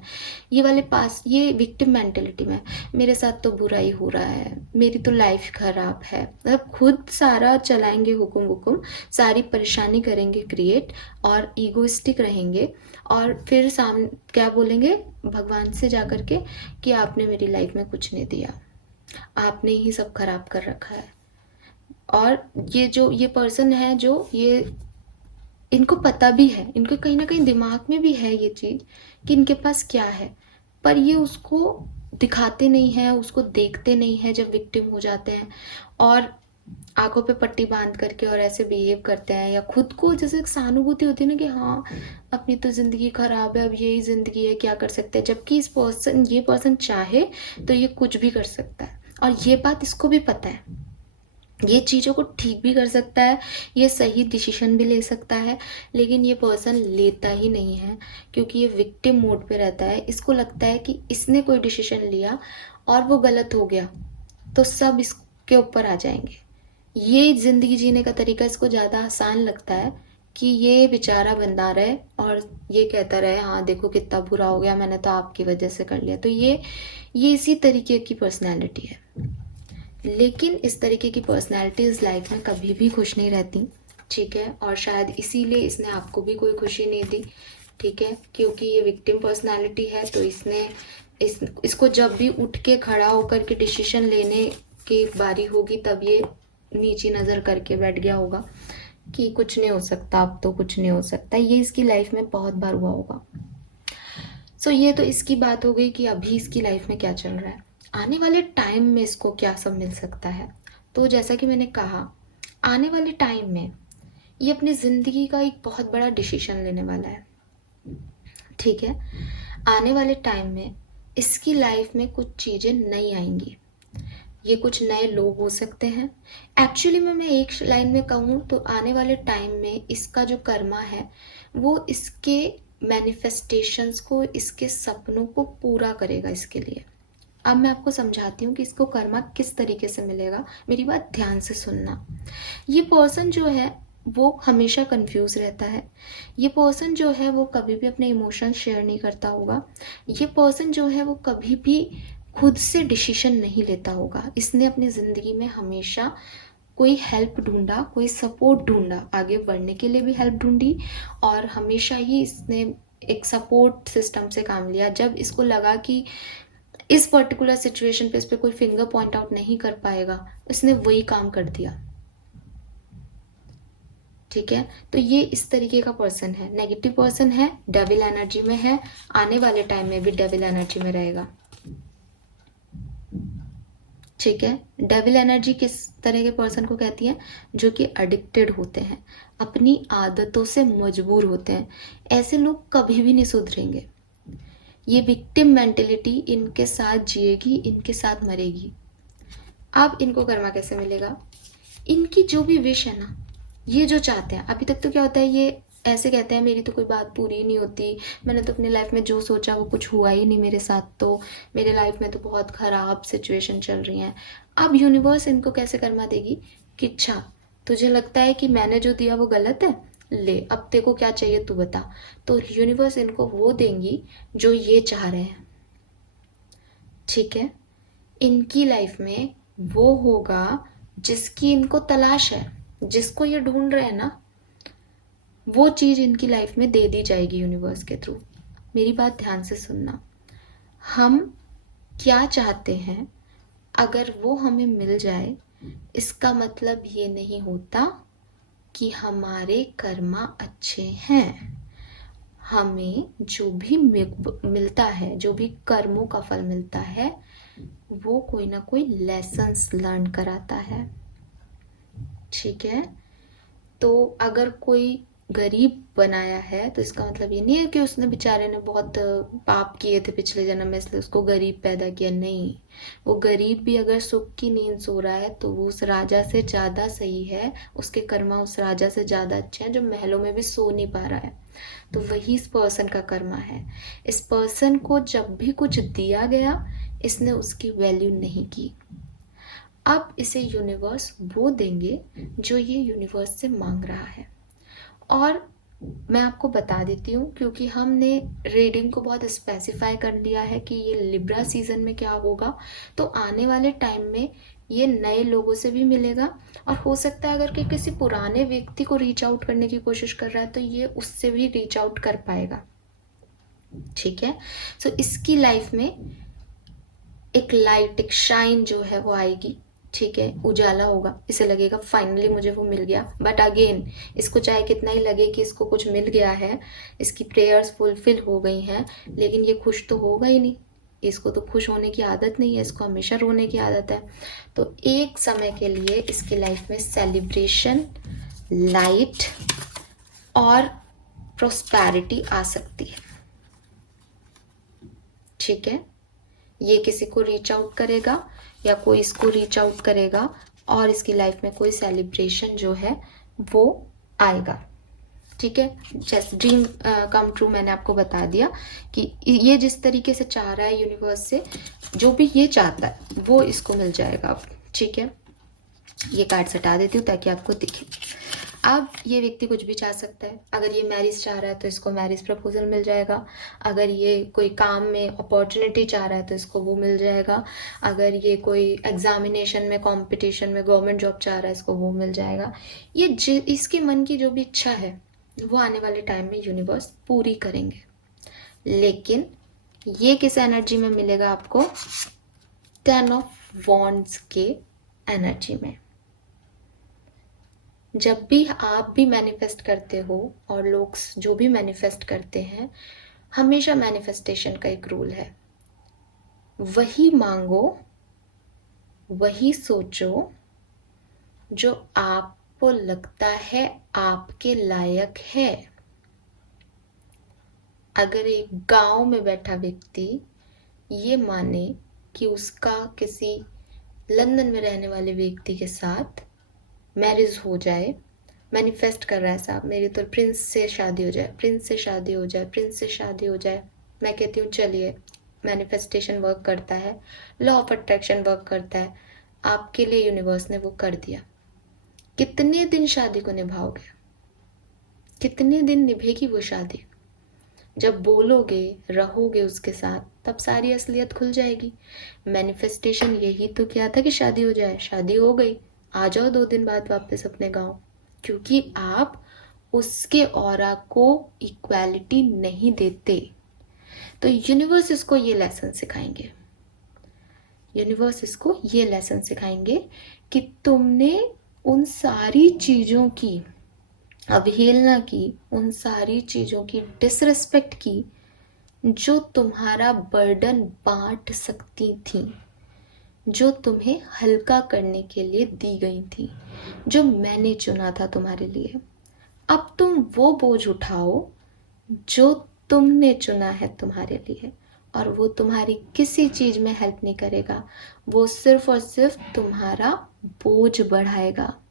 ये वाले पास्ट, ये विक्टिम मेंटेलिटी में, मेरे साथ तो बुरा ही हो रहा है, मेरी तो लाइफ खराब है, मतलब खुद सारा चलाएंगे हुकुम, सारी परेशानी करेंगे क्रिएट, और ईगोइस्टिक रहेंगे, और फिर सामने क्या बोलेंगे भगवान से जा कर के कि आपने मेरी लाइफ में कुछ नहीं दिया, आपने ही सब खराब कर रखा है। और ये पर्सन है जो ये, इनको पता भी है, इनके कहीं ना कहीं दिमाग में भी है ये चीज़ कि इनके पास क्या है, पर ये उसको दिखाते नहीं हैं, उसको देखते नहीं हैं जब विक्टिम हो जाते हैं, और आंखों पे पट्टी बांध करके और ऐसे बिहेव करते हैं, या खुद को जैसे एक सहानुभूति होती है ना कि हाँ अपनी तो ज़िंदगी खराब है, अब यही ज़िंदगी है, क्या कर सकते हैं। जबकि ये पर्सन चाहे तो ये कुछ भी कर सकता है, और ये बात इसको भी पता है, ये चीज़ों को ठीक भी कर सकता है, ये सही डिसीजन भी ले सकता है, लेकिन ये पर्सन लेता ही नहीं है, क्योंकि ये विक्टिम मोड पे रहता है। इसको लगता है कि इसने कोई डिसीजन लिया और वो गलत हो गया तो सब इसके ऊपर आ जाएंगे। ये ज़िंदगी जीने का तरीका इसको ज़्यादा आसान लगता है कि ये बेचारा बंदा रहे और ये कहता रहे हाँ देखो कितना बुरा हो गया, मैंने तो आपकी वजह से कर लिया। तो ये इसी तरीके की पर्सनैलिटी है, लेकिन इस तरीके की पर्सनैलिटीज़ लाइफ में कभी भी खुश नहीं रहती, ठीक है, और शायद इसीलिए इसने आपको भी कोई खुशी नहीं दी, ठीक है, क्योंकि ये विक्टिम पर्सनैलिटी है। तो इसको जब भी उठ के खड़ा होकर के डिसीजन लेने की बारी होगी तब ये नीची नज़र करके बैठ गया होगा कि कुछ नहीं हो सकता, अब तो कुछ नहीं हो सकता। ये इसकी लाइफ में बहुत बार हुआ होगा। सो ये तो इसकी बात हो गई कि अभी इसकी लाइफ में क्या चल रहा है। आने वाले टाइम में इसको क्या सब मिल सकता है। तो जैसा कि मैंने कहा, आने वाले टाइम में ये अपनी ज़िंदगी का एक बहुत बड़ा डिसीजन लेने वाला है। ठीक है, आने वाले टाइम में इसकी लाइफ में कुछ चीज़ें नई आएंगी। ये कुछ नए लोग हो सकते हैं। एक्चुअली में मैं एक लाइन में कहूँ तो आने वाले टाइम में इसका जो कर्मा है वो इसके मैनिफेस्टेशंस को, इसके सपनों को पूरा करेगा इसके लिए। अब मैं आपको समझाती हूँ कि इसको कर्मा किस तरीके से मिलेगा। मेरी बात ध्यान से सुनना। ये पर्सन जो है वो हमेशा कंफ्यूज रहता है। ये पर्सन जो है वो कभी भी अपने इमोशन शेयर नहीं करता होगा। ये पर्सन जो है वो कभी भी खुद से डिसीजन नहीं लेता होगा। इसने अपनी ज़िंदगी में हमेशा कोई हेल्प ढूंढा, कोई सपोर्ट ढूंढा, आगे बढ़ने के लिए भी हेल्प ढूंढी, और हमेशा ही इसने एक सपोर्ट सिस्टम से काम लिया। जब इसको लगा कि इस पर्टिकुलर सिचुएशन पे इस पे कोई फिंगर पॉइंट आउट नहीं कर पाएगा, इसने वही काम कर दिया। ठीक है, तो ये इस तरीके का पर्सन है, नेगेटिव पर्सन है, डेविल एनर्जी में है, आने वाले टाइम में भी डेविल एनर्जी में रहेगा। ठीक है, डेविल एनर्जी किस तरह के पर्सन को कहती है? जो कि एडिक्टेड होते हैं, अपनी आदतों से मजबूर होते हैं। ऐसे लोग कभी भी नहीं सुधरेंगे। ये विक्टिम मेंटेलिटी इनके साथ जिएगी, इनके साथ मरेगी। अब इनको कर्मा कैसे मिलेगा? इनकी जो भी विश है ना, ये जो चाहते हैं, अभी तक तो क्या होता है, ये ऐसे कहते हैं मेरी तो कोई बात पूरी नहीं होती, मैंने तो अपनी लाइफ में जो सोचा वो कुछ हुआ ही नहीं मेरे साथ, तो मेरे लाइफ में तो बहुत ख़राब सिचुएशन चल रही हैं। अब यूनिवर्स इनको कैसे कर्मा देगी कि अच्छा तुझे लगता है कि मैंने जो दिया वो गलत है, ले अब तेरे को क्या चाहिए तू बता। तो यूनिवर्स इनको वो देंगी जो ये चाह रहे हैं। ठीक है, इनकी लाइफ में वो होगा जिसकी इनको तलाश है, जिसको ये ढूंढ रहे हैं ना, वो चीज़ इनकी लाइफ में दे दी जाएगी यूनिवर्स के थ्रू। मेरी बात ध्यान से सुनना। हम क्या चाहते हैं, अगर वो हमें मिल जाए, इसका मतलब ये नहीं होता कि हमारे कर्मा अच्छे हैं। हमें जो भी मिलता है, जो भी कर्मों का फल मिलता है, वो कोई ना कोई लेसन्स लर्न कराता है। ठीक है, तो अगर कोई गरीब बनाया है तो इसका मतलब ये नहीं है कि उसने बेचारे ने बहुत पाप किए थे पिछले जन्म में इसलिए उसको गरीब पैदा किया। नहीं, वो गरीब भी अगर सुख की नींद सो रहा है तो वो उस राजा से ज़्यादा सही है, उसके कर्मा उस राजा से ज़्यादा अच्छे हैं जो महलों में भी सो नहीं पा रहा है। तो वही इस पर्सन का कर्मा है। इस पर्सन को जब भी कुछ दिया गया, इसने उसकी वैल्यू नहीं की। अब इसे यूनिवर्स वो देंगे जो ये यूनिवर्स से मांग रहा है। और मैं आपको बता देती हूँ, क्योंकि हमने रीडिंग को बहुत स्पेसिफाई कर लिया है कि ये लिब्रा सीजन में क्या होगा, तो आने वाले टाइम में ये नए लोगों से भी मिलेगा, और हो सकता है अगर कि किसी पुराने व्यक्ति को रीच आउट करने की कोशिश कर रहा है तो ये उससे भी रीच आउट कर पाएगा। ठीक है, सो इसकी लाइफ में एक लाइट, एक शाइन जो है वो आएगी। ठीक है, उजाला होगा, इसे लगेगा फाइनली मुझे वो मिल गया। बट अगेन इसको चाहे कितना ही लगे कि इसको कुछ मिल गया है, इसकी प्रेयर्स फुलफिल हो गई हैं, लेकिन ये खुश तो होगा ही नहीं। इसको तो खुश होने की आदत नहीं है, इसको हमेशा रोने की आदत है। तो एक समय के लिए इसकी लाइफ में सेलिब्रेशन, लाइट और प्रोस्पैरिटी आ सकती है। ठीक है, ये किसी को रीच आउट करेगा या कोई इसको रीच आउट करेगा, और इसकी लाइफ में कोई सेलिब्रेशन जो है वो आएगा। ठीक है, जैसे ड्रीम कम ट्रू मैंने आपको बता दिया कि ये जिस तरीके से चाह रहा है यूनिवर्स से, जो भी ये चाहता है वो इसको मिल जाएगा अब। ठीक है, ये कार्ड हटा देती हूँ ताकि आपको दिखे। अब ये व्यक्ति कुछ भी चाह सकता है। अगर ये मैरिज चाह रहा है तो इसको मैरिज प्रपोजल मिल जाएगा। अगर ये कोई काम में अपॉर्चुनिटी चाह रहा है तो इसको वो मिल जाएगा। अगर ये कोई एग्जामिनेशन में, कंपटीशन में गवर्नमेंट जॉब चाह रहा है, इसको वो मिल जाएगा। ये इसके मन की जो भी इच्छा है वो आने वाले टाइम में यूनिवर्स पूरी करेंगे। लेकिन ये किस एनर्जी में मिलेगा आपको? 10 ऑफ वॉन्ड्स के एनर्जी में। जब भी आप भी मैनिफेस्ट करते हो और लोग जो भी मैनिफेस्ट करते हैं, हमेशा मैनिफेस्टेशन का एक रूल है, वही मांगो, वही सोचो जो आपको लगता है आपके लायक है। अगर एक गांव में बैठा व्यक्ति ये माने कि उसका किसी लंदन में रहने वाले व्यक्ति के साथ मैरिज हो जाए, मैनिफेस्ट कर रहा है साहब मेरी तो प्रिंस से शादी हो जाए, प्रिंस से शादी हो जाए, प्रिंस से शादी हो जाए, मैं कहती हूँ चलिए, मैनिफेस्टेशन वर्क करता है, लॉ ऑफ अट्रैक्शन वर्क करता है, आपके लिए यूनिवर्स ने वो कर दिया। कितने दिन शादी को निभाओगे, कितने दिन निभेगी वो शादी? जब बोलोगे, रहोगे उसके साथ, तब सारी असलियत खुल जाएगी। मैनिफेस्टेशन यही तो किया था कि शादी हो जाए, शादी हो गई, आ जाओ 2 दिन बाद वापस अपने गांव, क्योंकि आप उसके ऑरा को इक्वालिटी नहीं देते। तो यूनिवर्स इसको ये लेसन सिखाएंगे, यूनिवर्स इसको ये लेसन सिखाएंगे कि तुमने उन सारी चीज़ों की अवहेलना की, उन सारी चीज़ों की डिसरिस्पेक्ट की जो तुम्हारा बर्डन बांट सकती थी, जो तुम्हें हल्का करने के लिए दी गई थी, जो मैंने चुना था तुम्हारे लिए। अब तुम वो बोझ उठाओ जो तुमने चुना है तुम्हारे लिए, और वो तुम्हारी किसी चीज़ में हेल्प नहीं करेगा, वो सिर्फ और सिर्फ तुम्हारा बोझ बढ़ाएगा।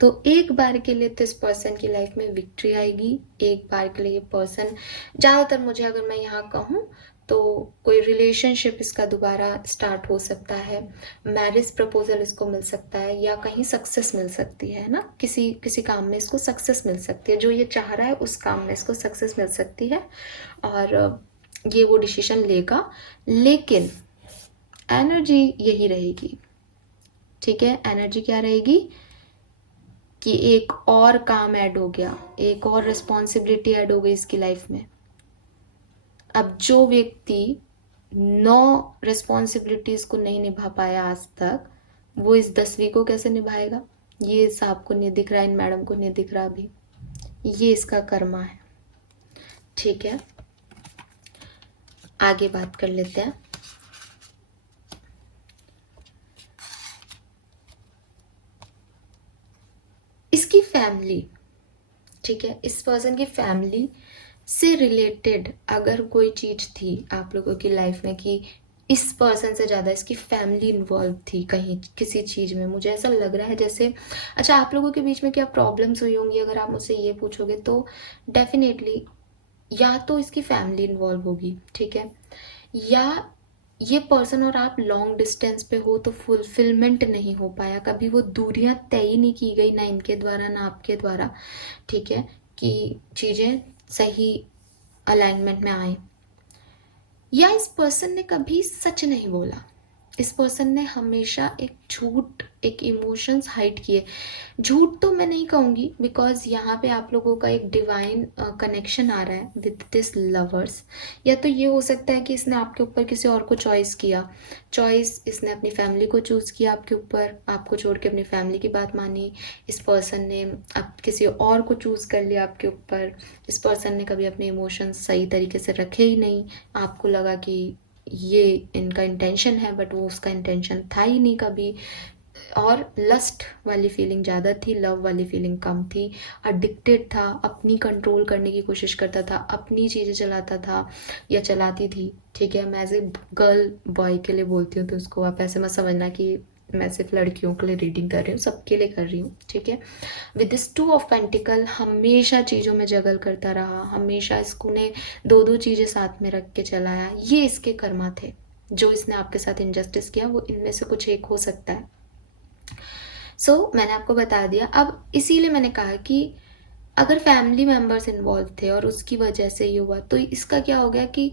तो एक बार के लिए तो इस पर्सन की लाइफ में विक्ट्री आएगी, एक बार के लिए ये पर्सन, ज़्यादातर मुझे अगर मैं यहाँ कहूँ तो कोई रिलेशनशिप इसका दोबारा स्टार्ट हो सकता है, मैरिज प्रपोजल इसको मिल सकता है, या कहीं सक्सेस मिल सकती है ना, किसी किसी काम में इसको सक्सेस मिल सकती है, जो ये चाह रहा है उस काम में इसको सक्सेस मिल सकती है, और ये वो डिसीजन लेगा। लेकिन एनर्जी यही रहेगी, ठीक है, एनर्जी क्या रहेगी कि एक और काम ऐड हो गया, एक और रिस्पॉन्सिबिलिटी ऐड हो गई इसकी लाइफ में। अब जो व्यक्ति 9 रिस्पॉन्सिबिलिटीज को नहीं निभा पाया आज तक, वो इस 10वीं को कैसे निभाएगा? ये साहब को नहीं दिख रहा, इन मैडम को नहीं दिख रहा अभी, ये इसका कर्मा है, ठीक है। आगे बात कर लेते हैं। इसकी फैमिली, ठीक है, इस पर्सन की फैमिली से रिलेटेड अगर कोई चीज़ थी आप लोगों की लाइफ में कि इस पर्सन से ज़्यादा इसकी फैमिली इन्वॉल्व थी कहीं किसी चीज़ में, मुझे ऐसा लग रहा है जैसे, अच्छा आप लोगों के बीच में क्या प्रॉब्लम्स हुई होंगी अगर आप मुझसे ये पूछोगे तो डेफिनेटली या तो इसकी फैमिली इन्वॉल्व होगी, ठीक है, या ये पर्सन और आप लॉन्ग डिस्टेंस पे हो तो फुलफिलमेंट नहीं हो पाया, कभी वो दूरियां तय ही नहीं की गई, ना इनके द्वारा ना आपके द्वारा, ठीक है, कि चीज़ें सही अलाइनमेंट में आए। या इस पर्सन ने कभी सच नहीं बोला, इस पर्सन ने हमेशा एक झूठ, एक इमोशंस हाइड किए। झूठ तो मैं नहीं कहूँगी, बिकॉज यहाँ पे आप लोगों का एक डिवाइन कनेक्शन आ रहा है विद दिस लवर्स। या तो ये हो सकता है कि इसने आपके ऊपर किसी और को चॉइस किया, चॉइस इसने अपनी फैमिली को चूज़ किया आपके ऊपर, आपको छोड़ के अपनी फैमिली की बात मानी, इस पर्सन ने अब किसी और को चूज़ कर लिया आपके ऊपर, इस पर्सन ने कभी अपने इमोशंस सही तरीके से रखे ही नहीं, आपको लगा कि ये इनका इंटेंशन है बट वो उसका इंटेंशन था ही नहीं कभी, और लस्ट वाली फीलिंग ज़्यादा थी, लव वाली फीलिंग कम थी, एडिक्टेड था, अपनी कंट्रोल करने की कोशिश करता था, अपनी चीज़ें चलाता था या चलाती थी, ठीक है, मैं एज ए गर्ल बॉय के लिए बोलती हूँ तो उसको आप ऐसे मत समझना कि मैं सिर्फ लड़कियों के लिए रीडिंग कर रही हूँ, सबके लिए कर रही हूँ, ठीक है। विद दिस 2 ऑफ पेंटिकल हमेशा चीज़ों में जगल करता रहा, हमेशा इसको ने 2-2 चीज़ें साथ में रख के चलाया, ये इसके कर्मा थे। जो इसने आपके साथ इनजस्टिस किया वो इनमें से कुछ एक हो सकता है। मैंने आपको बता दिया। अब इसीलिए मैंने कहा कि अगर फैमिली मेम्बर्स इन्वॉल्व थे और उसकी वजह से ये हुआ, तो इसका क्या हो गया कि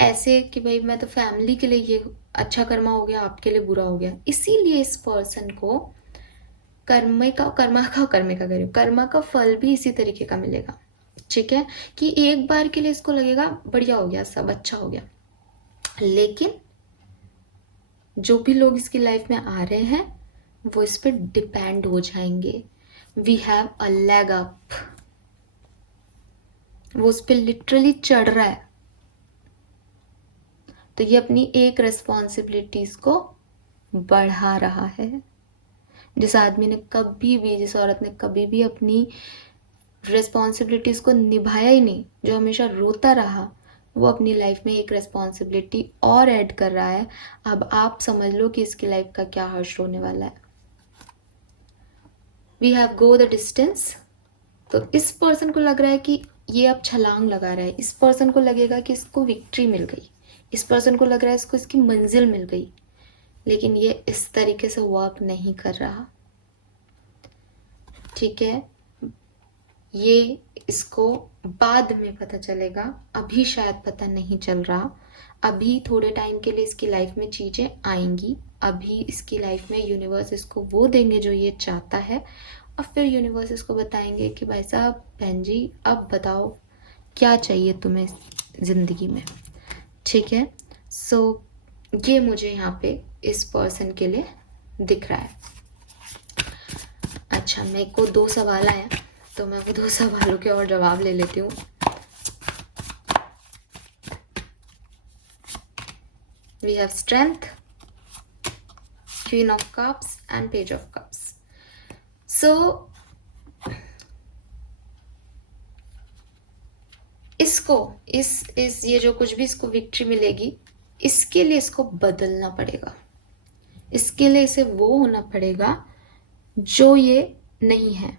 ऐसे कि भाई मैं तो फैमिली के लिए ये अच्छा कर्मा हो गया, आपके लिए बुरा हो गया। इसीलिए इस पर्सन को कर्मा का फल भी इसी तरीके का मिलेगा, ठीक है, कि एक बार के लिए इसको लगेगा बढ़िया हो गया, सब अच्छा हो गया, लेकिन जो भी लोग इसकी लाइफ में आ रहे हैं वो इस पर डिपेंड हो जाएंगे। We have a leg up, वो उस पर लिटरली चढ़ रहा है, तो ये अपनी एक रिस्पॉन्सिबिलिटीज को बढ़ा रहा है। जिस आदमी ने कभी भी, जिस औरत ने कभी भी अपनी रिस्पॉन्सिबिलिटीज को निभाया ही नहीं, जो हमेशा रोता रहा, वो अपनी लाइफ में एक रिस्पॉन्सिबिलिटी और ऐड कर रहा है। अब आप समझ लो कि इसकी लाइफ का क्या हर्ष होने वाला है। We have go the distance. तो इस पर्सन को लग रहा है कि ये अब छलांग लगा रहा है। इस पर्सन को लगेगा कि इसको विक्ट्री मिल गई। इस पर्सन को लग रहा है इसको इसकी मंजिल मिल गई। लेकिन ये इस तरीके से वर्क नहीं कर रहा। ठीक है, ये इसको बाद में पता चलेगा, अभी शायद पता नहीं चल रहा। अभी थोड़े टाइम के लिए इसकी लाइफ में चीज़ें आएंगी। अभी इसकी लाइफ में यूनिवर्स इसको वो देंगे जो ये चाहता है, और फिर यूनिवर्स इसको बताएंगे कि भाई साहब, बहन जी, अब बताओ क्या चाहिए तुम्हें ज़िंदगी में। ठीक है, सो ये मुझे यहाँ पे इस पर्सन के लिए दिख रहा है। अच्छा, मेरे को 2 सवाल आया, तो मैं वो 2 सवालों के और जवाब ले लेती हूँ। We have strength, Queen of Cups and Page of Cups. So इसको इस ये जो कुछ भी इसको विक्ट्री मिलेगी, इसके लिए इसको बदलना पड़ेगा। इसके लिए इसे वो होना पड़ेगा जो ये नहीं है,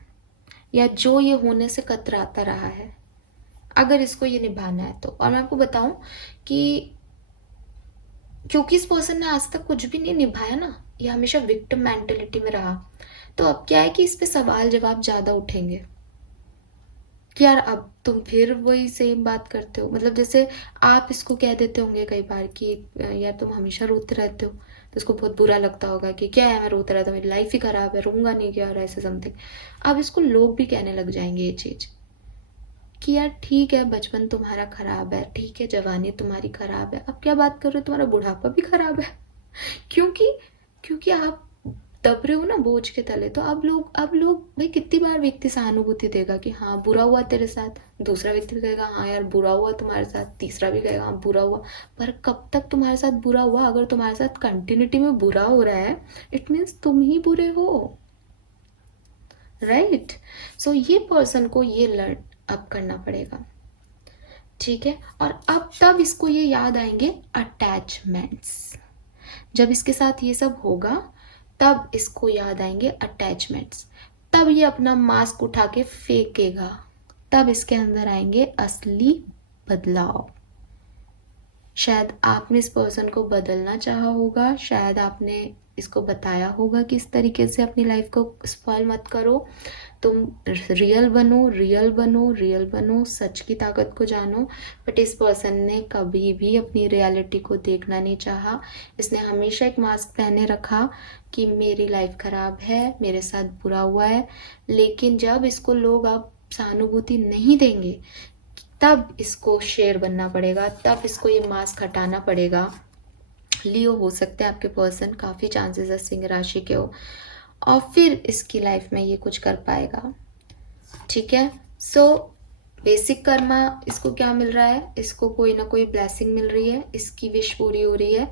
या जो ये होने से कतराता रहा है, अगर इसको ये निभाना है तो। और मैं आपको बताऊं कि क्योंकि इस पर्सन ने आज तक कुछ भी नहीं निभाया ना, ये हमेशा विक्टिम मेंटेलिटी में रहा, तो अब क्या है कि इस पे सवाल जवाब ज़्यादा उठेंगे कि यार अब तुम फिर वही सेम बात करते हो। मतलब जैसे आप इसको कह देते होंगे कई बार कि यार तुम हमेशा रोते रहते हो, तो इसको बहुत बुरा लगता होगा कि क्या है मैं रोता रहता हूँ, मेरी लाइफ ही खराब है, रोऊंगा नहीं क्या, और ऐसे समथिंग। अब इसको लोग भी कहने लग जाएंगे ये चीज़ कि यार ठीक है, बचपन तुम्हारा खराब है, ठीक है, जवानी तुम्हारी खराब है, अब क्या बात कर रहे हो, तुम्हारा बुढ़ापा भी खराब है। क्योंकि आप दब रहे हो ना बोझ के तले। तो अब लोग भाई कितनी बार व्यक्ति सहानुभूति देगा कि हाँ बुरा हुआ तेरे साथ, दूसरा व्यक्ति भी कहेगा हाँ यार बुरा हुआ तुम्हारे साथ, तीसरा भी कहेगा हाँ बुरा हुआ। पर कब तक तुम्हारे साथ बुरा हुआ? अगर तुम्हारे साथ कंटिन्यूटी में बुरा हो रहा है, इट मीन्स तुम ही बुरे हो, राइट? सो ये पर्सन को ये लर्न अब करना पड़ेगा। ठीक है, और अब तब इसको ये याद आएंगे अटैचमेंट्स। जब इसके साथ ये सब होगा तब इसको याद आएंगे अटैचमेंट्स। तब ये अपना मास्क उठा के फेंकेगा, तब इसके अंदर आएंगे असली बदलाव। शायद आपने इस पर्सन को बदलना चाहा होगा, शायद आपने इसको बताया होगा कि इस तरीके से अपनी लाइफ को स्पॉइल मत करो, तुम रियल बनो, रियल बनो, रियल बनो, सच की ताकत को जानो। बट इस पर्सन ने कभी भी अपनी रियलिटी को देखना नहीं चाहा। इसने हमेशा एक मास्क पहने रखा कि मेरी लाइफ खराब है, मेरे साथ बुरा हुआ है। लेकिन जब इसको लोग अब सहानुभूति नहीं देंगे, तब इसको शेर बनना पड़ेगा, तब इसको ये मास्क हटाना पड़ेगा। लियो हो सकते हैं आपके पर्सन, काफ़ी चांसेस है सिंह राशि के हो, और फिर इसकी लाइफ में ये कुछ कर पाएगा। ठीक है, सो बेसिक कर्मा इसको क्या मिल रहा है? इसको कोई ना कोई ब्लेसिंग मिल रही है, इसकी विश पूरी हो रही है,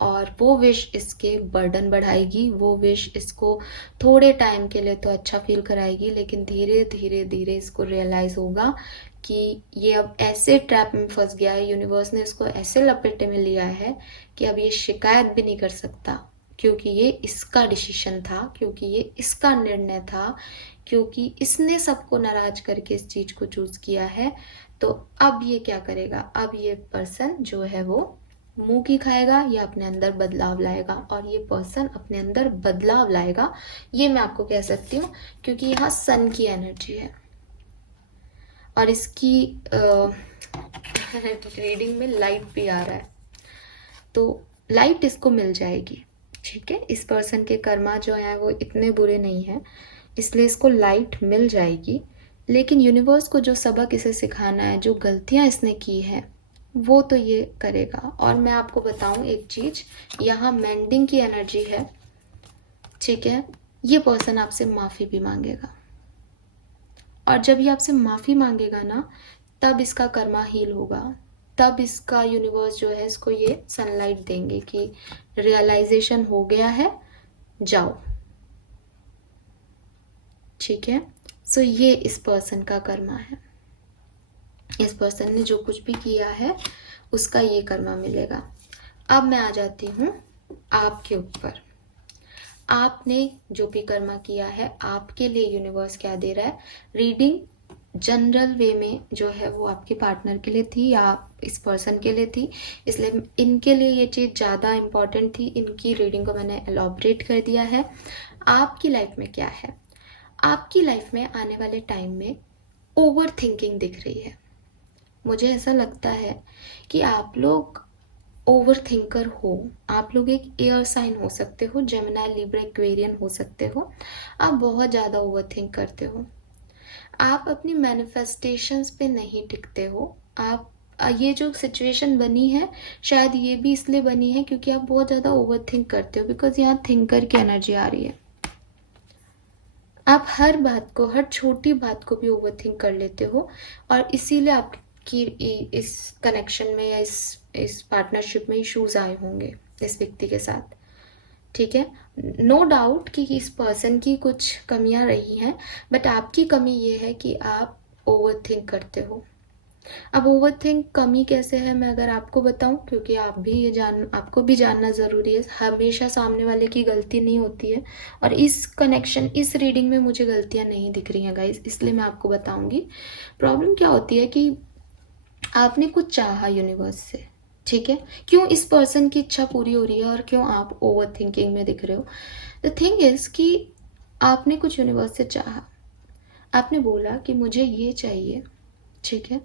और वो विश इसके बर्डन बढ़ाएगी। वो विश इसको थोड़े टाइम के लिए तो अच्छा फील कराएगी, लेकिन धीरे धीरे धीरे इसको रियलाइज़ होगा कि ये अब ऐसे ट्रैप में फंस गया है, यूनिवर्स ने इसको ऐसे लपेटे में लिया है कि अब ये शिकायत भी नहीं कर सकता, क्योंकि ये इसका डिसीजन था, क्योंकि ये इसका निर्णय था, क्योंकि इसने सबको नाराज करके इस चीज़ को चूज़ किया है। तो अब ये क्या करेगा? अब ये पर्सन जो है वो मुंह की खाएगा या अपने अंदर बदलाव लाएगा? और ये पर्सन अपने अंदर बदलाव लाएगा, ये मैं आपको कह सकती हूँ, क्योंकि यहाँ सन की एनर्जी है और इसकी रीडिंग में लाइट भी आ रहा है, तो लाइट इसको मिल जाएगी। ठीक है, इस पर्सन के कर्मा जो हैं वो इतने बुरे नहीं हैं, इसलिए इसको लाइट मिल जाएगी। लेकिन यूनिवर्स को जो सबक इसे सिखाना है, जो गलतियां इसने की हैं, वो तो ये करेगा। और मैं आपको बताऊं एक चीज़, यहाँ मेंडिंग की एनर्जी है। ठीक है, ये पर्सन आपसे माफ़ी भी मांगेगा, और जब ये आपसे माफ़ी मांगेगा ना, तब इसका कर्मा हील होगा, तब इसका यूनिवर्स जो है इसको ये सनलाइट देंगे कि रियलाइजेशन हो गया है, जाओ। ठीक है, सो ये इस पर्सन का कर्मा है। इस पर्सन ने जो कुछ भी किया है उसका ये कर्मा मिलेगा। अब मैं आ जाती हूँ आपके ऊपर। आपने जो भी कर्मा किया है, आपके लिए यूनिवर्स क्या दे रहा है। रीडिंग जनरल वे में जो है वो आपके पार्टनर के लिए थी या इस पर्सन के लिए थी, इसलिए इनके लिए ये चीज़ ज़्यादा इम्पॉर्टेंट थी। इनकी रीडिंग को मैंने एलॉबरेट कर दिया है। आपकी लाइफ में क्या है, आपकी लाइफ में आने वाले टाइम में ओवर थिंकिंग दिख रही है। मुझे ऐसा लगता है कि आप लोग ओवर थिंकर हो। आप लोग एक एयर साइन हो सकते हो, जेमिनी, लिब्रा, एक्वेरियन हो सकते हो। आप बहुत ज़्यादा ओवर थिंक करते हो। आप अपनी मैनिफेस्टेशंस पे नहीं टिकते हो। आप ये जो सिचुएशन बनी है शायद ये भी इसलिए बनी है क्योंकि आप बहुत ज़्यादा ओवर थिंक करते हो, बिकॉज यहाँ थिंकर की एनर्जी आ रही है। आप हर बात को, हर छोटी बात को भी ओवर थिंक कर लेते हो और इसीलिए आपकी इस कनेक्शन में या इस पार्टनरशिप में इश्यूज आए होंगे इस व्यक्ति के साथ। ठीक है, नो डाउट कि इस पर्सन की कुछ कमियां रही हैं, बट आपकी कमी ये है कि आप ओवर थिंक करते हो। अब ओवर थिंक कमी कैसे है मैं अगर आपको बताऊं, क्योंकि आपको भी जानना ज़रूरी है। हमेशा सामने वाले की गलती नहीं होती है और इस कनेक्शन, इस रीडिंग में मुझे गलतियां नहीं दिख रही हैं गाइस, इसलिए मैं आपको बताऊंगी। प्रॉब्लम क्या होती है कि आपने कुछ चाहा यूनिवर्स से, ठीक है, क्यों इस पर्सन की इच्छा पूरी हो रही है और क्यों आप ओवर थिंकिंग में दिख रहे हो। द थिंग इज कि आपने कुछ यूनिवर्स से चाहा, आपने बोला कि मुझे ये चाहिए, ठीक है।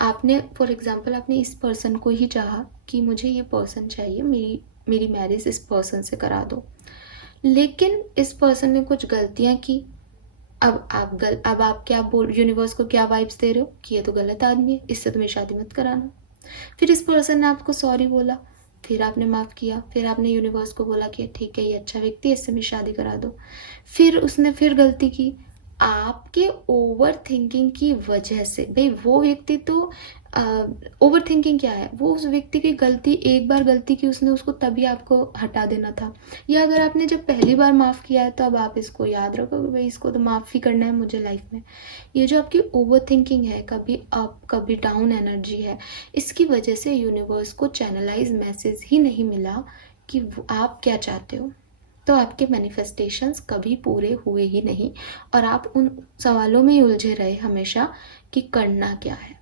आपने फॉर एग्जांपल आपने इस पर्सन को ही चाहा कि मुझे ये पर्सन चाहिए, मेरी मैरिज इस पर्सन से करा दो। लेकिन इस पर्सन ने कुछ गलतियां की। अब आप क्या बोल, यूनिवर्स को क्या वाइब्स दे रहे हो कि ये तो गलत आदमी है, इससे तुम्हें शादी मत कराना। फिर इस पर्सन ने आपको सॉरी बोला, फिर आपने माफ़ किया, फिर आपने यूनिवर्स को बोला कि ठीक है ये अच्छा व्यक्ति है, इससे मेरी शादी करा दो। फिर उसने फिर गलती की। आपके ओवर थिंकिंग की वजह से, भाई वो व्यक्ति तो ओवर थिंकिंग क्या है, वो उस व्यक्ति की गलती, एक बार गलती की उसने, उसको तभी आपको हटा देना था। या अगर आपने जब पहली बार माफ़ किया है तो अब आप इसको याद रखो कि भाई इसको तो माफ़ ही करना है मुझे लाइफ में। ये जो आपकी ओवर थिंकिंग है, कभी अप कभी डाउन एनर्जी है, इसकी वजह से यूनिवर्स को चैनलाइज मैसेज ही नहीं मिला कि आप क्या चाहते हो। तो आपके मैनिफेस्टेशंस कभी पूरे हुए ही नहीं और आप उन सवालों में ही उलझे रहे हमेशा कि करना क्या है।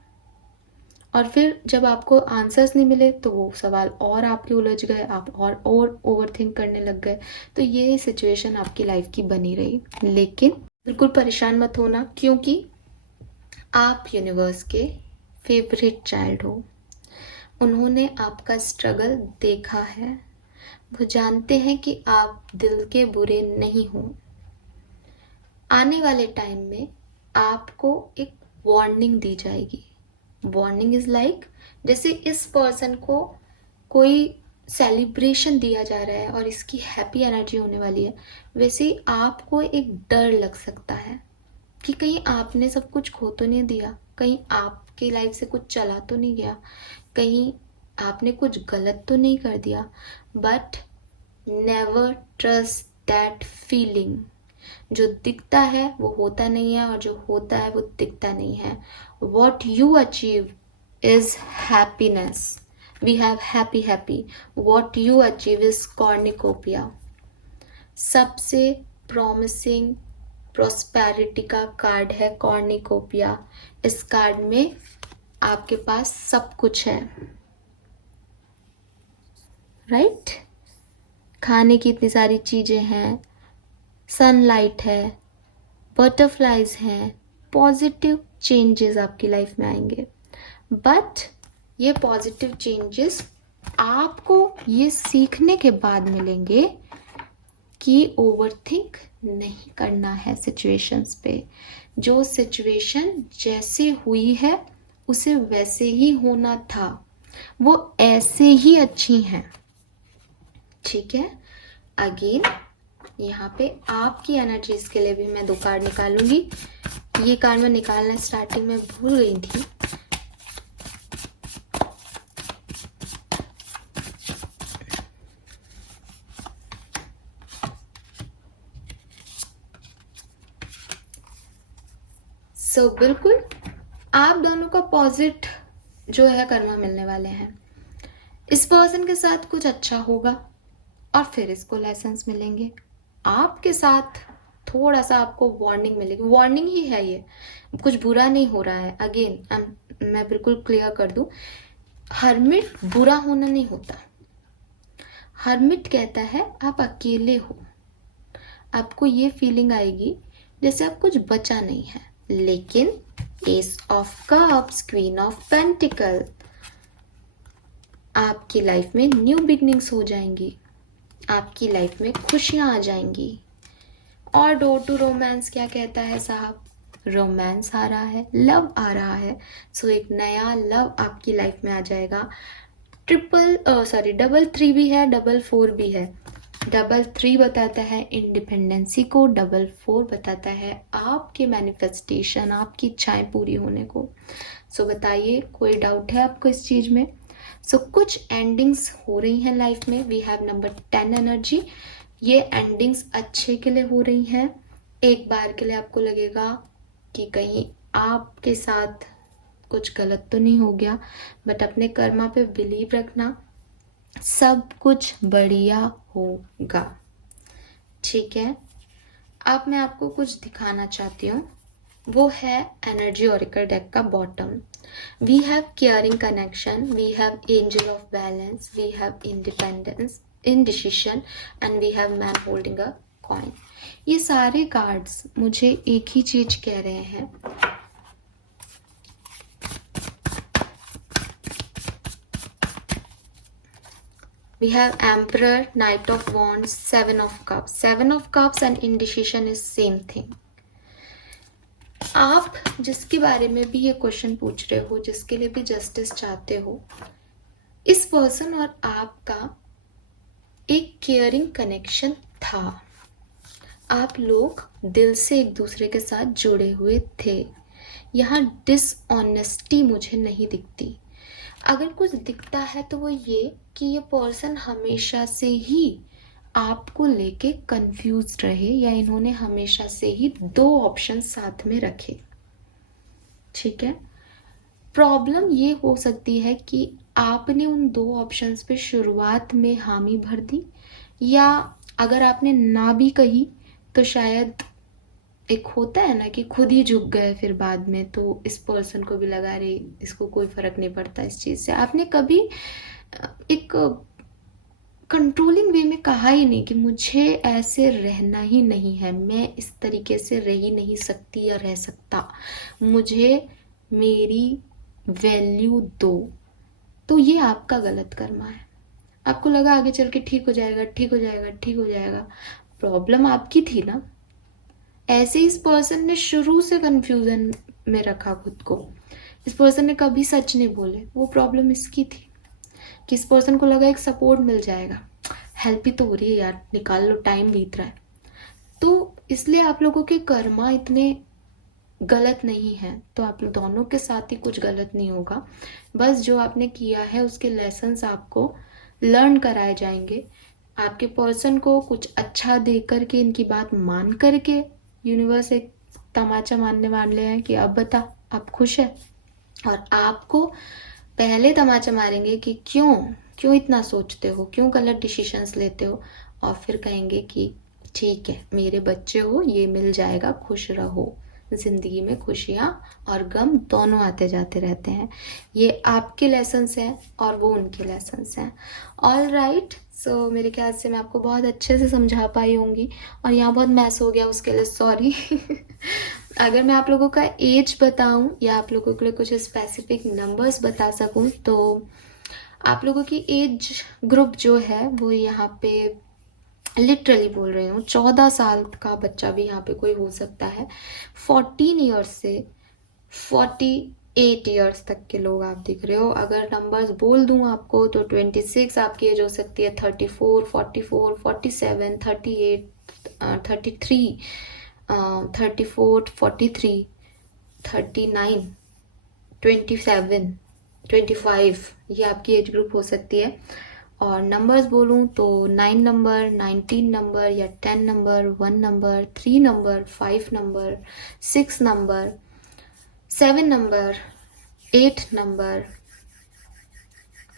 और फिर जब आपको आंसर्स नहीं मिले तो वो सवाल और आपके उलझ गए, आप और ओवर थिंक करने लग गए। तो ये सिचुएशन आपकी लाइफ की बनी रही। लेकिन बिल्कुल परेशान मत होना, क्योंकि आप यूनिवर्स के फेवरेट चाइल्ड हो। उन्होंने आपका स्ट्रगल देखा है, वो जानते हैं कि आप दिल के बुरे नहीं हो। आने वाले टाइम में आपको एक वार्निंग दी जाएगी। वार्निंग इज लाइक, जैसे इस पर्सन को कोई सेलिब्रेशन दिया जा रहा है और इसकी हैप्पी एनर्जी होने वाली है, वैसे ही आपको एक डर लग सकता है कि कहीं आपने सब कुछ खो तो नहीं दिया, कहीं आपकी लाइफ से कुछ चला तो नहीं गया, कहीं आपने कुछ गलत तो नहीं कर दिया। But never trust that feeling. जो दिखता है वो होता नहीं है और जो होता है वो दिखता नहीं है। What you achieve is happiness. We have happy. What you achieve is cornucopia. सबसे प्रॉमिसिंग प्रॉस्पेरिटी का कार्ड है कॉर्निकोपिया। इस कार्ड में आपके पास सब कुछ है, राइट? खाने की इतनी सारी चीज़ें हैं, सनलाइट है, बटरफ्लाइज हैं, पॉजिटिव चेंजेस आपकी लाइफ में आएंगे। बट ये पॉजिटिव चेंजेस आपको ये सीखने के बाद मिलेंगे कि ओवरथिंक नहीं करना है सिचुएशंस पे। जो सिचुएशन जैसे हुई है उसे वैसे ही होना था, वो ऐसे ही अच्छी हैं, ठीक है। अगेन यहाँ पे आपकी एनर्जीज के लिए भी मैं 2 कार्ड निकालूंगी। ये कार्ड मैं निकालना स्टार्टिंग में भूल गई थी। सो बिल्कुल आप दोनों का अपोजिट जो है कर्मा मिलने वाले हैं। इस पर्सन के साथ कुछ अच्छा होगा और फिर इसको लेसन्स मिलेंगे। आपके साथ थोड़ा सा आपको वार्निंग मिलेगी, वार्निंग ही है ये, कुछ बुरा नहीं हो रहा है। अगेन मैं बिल्कुल क्लियर कर दूं, हर्मिट बुरा होना नहीं होता। हर्मिट कहता है आप अकेले हो, आपको ये फीलिंग आएगी जैसे आप कुछ बचा नहीं है। लेकिन S of cups, queen of pentacle, आपकी लाइफ में न्यू बिगनिंग्स हो जाएंगी, आपकी लाइफ में खुशियां आ जाएंगी। और डोर टू रोमांस क्या कहता है साहब, रोमांस आ रहा है, लव आ रहा है। सो एक नया लव आपकी लाइफ में आ जाएगा। डबल थ्री भी है, डबल फोर भी है। डबल थ्री बताता है इंडिपेंडेंसी को, डबल फोर बताता है आपके मैनिफेस्टेशन, आपकी इच्छाएं पूरी होने को। सो बताइए, कोई डाउट है आपको इस चीज में? सो कुछ एंडिंग्स हो रही हैं लाइफ में। We have number 10 energy. ये एंडिंग्स अच्छे के लिए हो रही हैं। एक बार के लिए आपको लगेगा कि कहीं आपके साथ कुछ गलत तो नहीं हो गया, बट अपने कर्मा पे बिलीव रखना, सब कुछ बढ़िया होगा। ठीक है, अब मैं आपको कुछ दिखाना चाहती हूँ, वो है एनर्जी ओरेकल डेक का bottom. We have caring connection, we have angel of balance, we have independence, indecision and we have man holding a coin. ये सारे कार्ड्स मुझे एक ही चीज कह रहे हैं, we have emperor, knight of wands, seven of cups. Seven of cups and indecision is same thing. आप जिसके बारे में भी ये क्वेश्चन पूछ रहे हो, जिसके लिए भी जस्टिस चाहते हो, इस पर्सन और आपका एक केयरिंग कनेक्शन था। आप लोग दिल से एक दूसरे के साथ जुड़े हुए थे। यहाँ डिसऑनेस्टी मुझे नहीं दिखती। अगर कुछ दिखता है तो वो ये कि ये पर्सन हमेशा से ही आपको लेके कंफ्यूज रहे, या इन्होंने हमेशा से ही दो ऑप्शन साथ में रखे। ठीक है, प्रॉब्लम ये हो सकती है कि आपने उन दो ऑप्शंस पे शुरुआत में हामी भर दी, या अगर आपने ना भी कही तो शायद एक होता है ना कि खुद ही झुक गए फिर बाद में, तो इस पर्सन को भी लगा रही इसको कोई फर्क नहीं पड़ता इस चीज से। आपने कभी एक कंट्रोलिंग वे में कहा ही नहीं कि मुझे ऐसे रहना ही नहीं है, मैं इस तरीके से रह ही नहीं सकती या रह सकता, मुझे मेरी वैल्यू दो। तो ये आपका गलत कर्मा है। आपको लगा आगे चल के ठीक हो जाएगा, ठीक हो जाएगा, ठीक हो जाएगा। प्रॉब्लम आपकी थी ना। ऐसे इस पर्सन ने शुरू से कंफ्यूजन में रखा खुद को। इस पर्सन ने कभी सच नहीं बोले, वो प्रॉब्लम इसकी थी कि इस पर्सन को लगा एक सपोर्ट मिल जाएगा, हेल्प ही तो हो रही है यार, निकाल लो, टाइम बीत रहा है। तो इसलिए आप लोगों के कर्मा इतने गलत नहीं है, तो आप दोनों के साथ ही कुछ गलत नहीं होगा। बस जो आपने किया है उसके लेसन्स आपको लर्न कराए जाएंगे। आपके पर्सन को कुछ अच्छा दे करके, इनकी बात मान करके यूनिवर्स एक तमाचा मारने वाले हैं कि अब बता आप खुश है, और आपको पहले तमाचा मारेंगे कि क्यों क्यों इतना सोचते हो, क्यों गलत डिसीजंस लेते हो, और फिर कहेंगे कि ठीक है मेरे बच्चे हो, ये मिल जाएगा, खुश रहो। जिंदगी में खुशियाँ और गम दोनों आते जाते रहते हैं। ये आपके लेसन्स हैं और वो उनके लेसन्स हैं। ऑल राइट, सो मेरे ख्याल से मैं आपको बहुत अच्छे से समझा पाई होंगी, और यहाँ बहुत मैस हो गया उसके लिए सॉरी। अगर मैं आप लोगों का एज बताऊं या आप लोगों के लिए कुछ स्पेसिफिक नंबर्स बता सकूं, तो आप लोगों की एज ग्रुप जो है वो यहाँ पे लिटरली बोल रही हूँ 14 साल का बच्चा भी यहाँ पे कोई हो सकता है। 14 ईयर्स से 48 ईयर्स तक के लोग आप दिख रहे हो। अगर नंबर्स बोल दूँ आपको तो 26 आपकी एज हो सकती है, 34, 44, 47, 38, 33, 34, 43, 39, 27, 25, ये आपकी एज ग्रुप हो सकती है। और नंबर्स बोलूँ तो 9 नंबर, 19 नंबर या 10 number, 1 number, 3 number, 5 number, 6 number, 7 number, 8 number,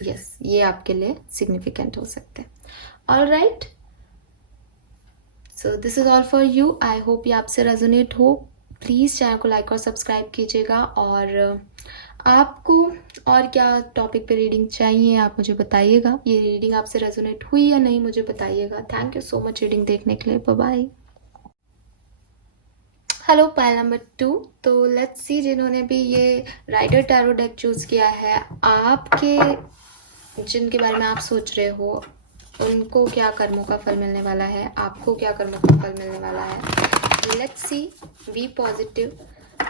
yes, ये आपके लिए सिग्निफिकेंट हो सकते हैं। All right, so this is all for you. I hope ये आपसे रेजोनेट हो। प्लीज़ चैनल को लाइक और सब्सक्राइब कीजिएगा, और आपको और क्या टॉपिक पे रीडिंग चाहिए आप मुझे बताइएगा। ये रीडिंग आपसे रेजोनेट हुई या नहीं मुझे बताइएगा। Thank you so much reading देखने के लिए। Bye bye. Hello pile number 2। तो लेट्स सी, जिन्होंने भी ये राइडर टैरो डेक चूज़ किया है, आपके जिनके बारे में आप सोच रहे हो उनको क्या कर्मों का फल मिलने वाला है, आपको क्या कर्मों का फल मिलने वाला है। Let's see, be positive.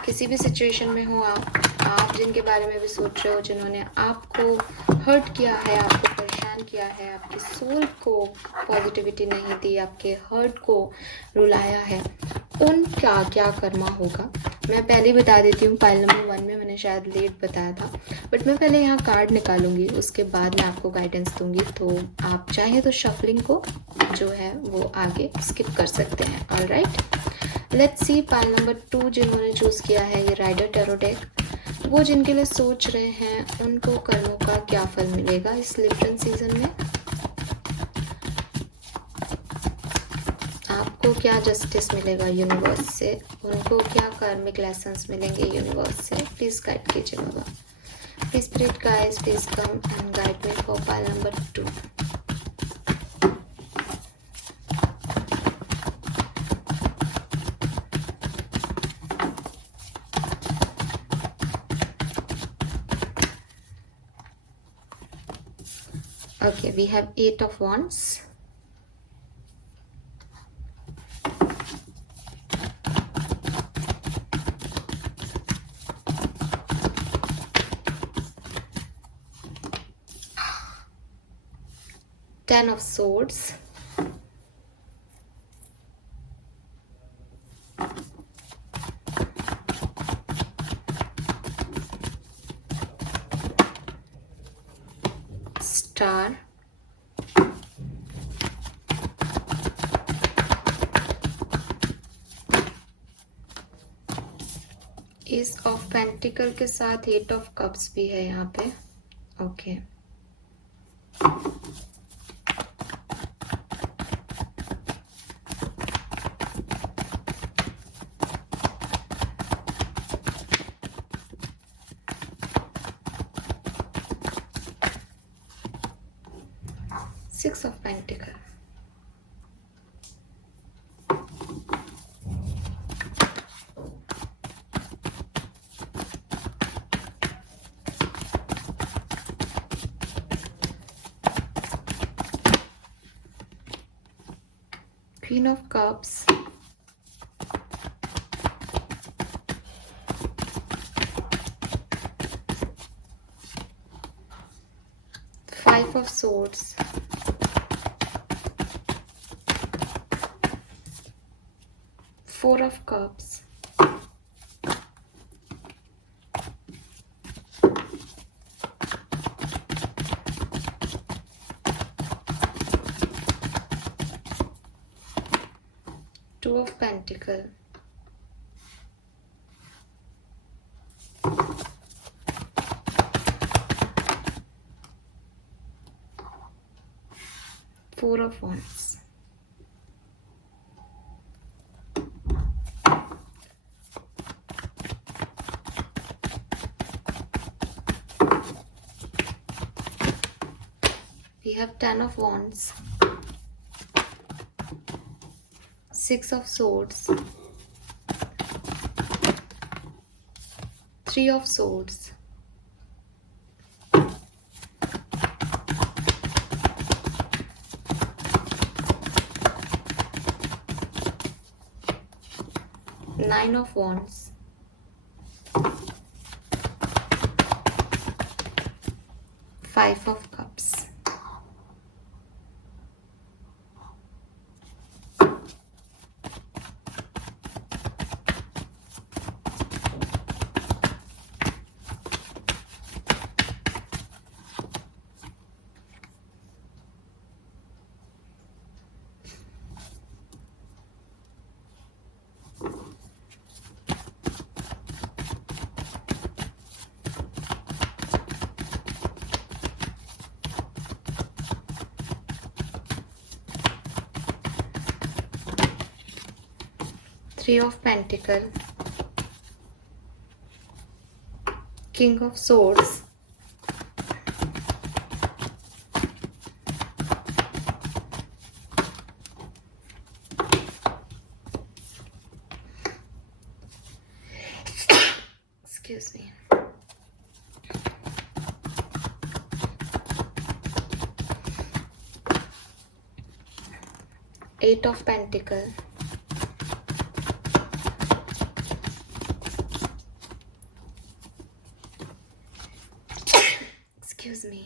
किसी भी सिचुएशन में हो आप जिनके बारे में भी सोच रहे हो, जिन्होंने आपको हर्ट किया है, आपको परेशान किया है, आपकी सोल को पॉजिटिविटी नहीं दी, आपके हर्ट को रुलाया है, उनका क्या कर्मा होगा। मैं पहले ही बता देती हूँ, पाइल नंबर 1 में मैंने शायद लेट बताया था, बट मैं पहले यहाँ कार्ड निकालूंगी, उसके बाद मैं आपको गाइडेंस दूंगी। तो आप चाहे तो शफलिंग को जो है वो आगे स्किप कर सकते हैं। All right, let's see, pile number 2 जिन्होंने चूज़ किया है ये राइडर टैरो डेक, वो जिनके लिए सोच रहे हैं उनको कर्मों का क्या फल मिलेगा इस लिप्टन सीजन में। आपको क्या जस्टिस मिलेगा यूनिवर्स से, उनको क्या कार्मिक लेसन्स मिलेंगे यूनिवर्स से। प्लीज़ गाइड कीजिए बाबा। Please spirit guys, please come and guide me for pile number 2। Okay, we have 8 of Wands. Ten of Swords. Star. Ace of Pentacle के साथ 8 of Cups भी है यहाँ पे। Okay, Six of Pentacle, Queen of Cups, Five of Swords, Four of Cups, Two of Pentacle, Four of Wands. We have Ten of Wands, Six of Swords, Three of Swords, Nine of Wands, Five of Cups. 3 of Pentacle, King of Swords, excuse me, Eight of Pentacle, excuse me,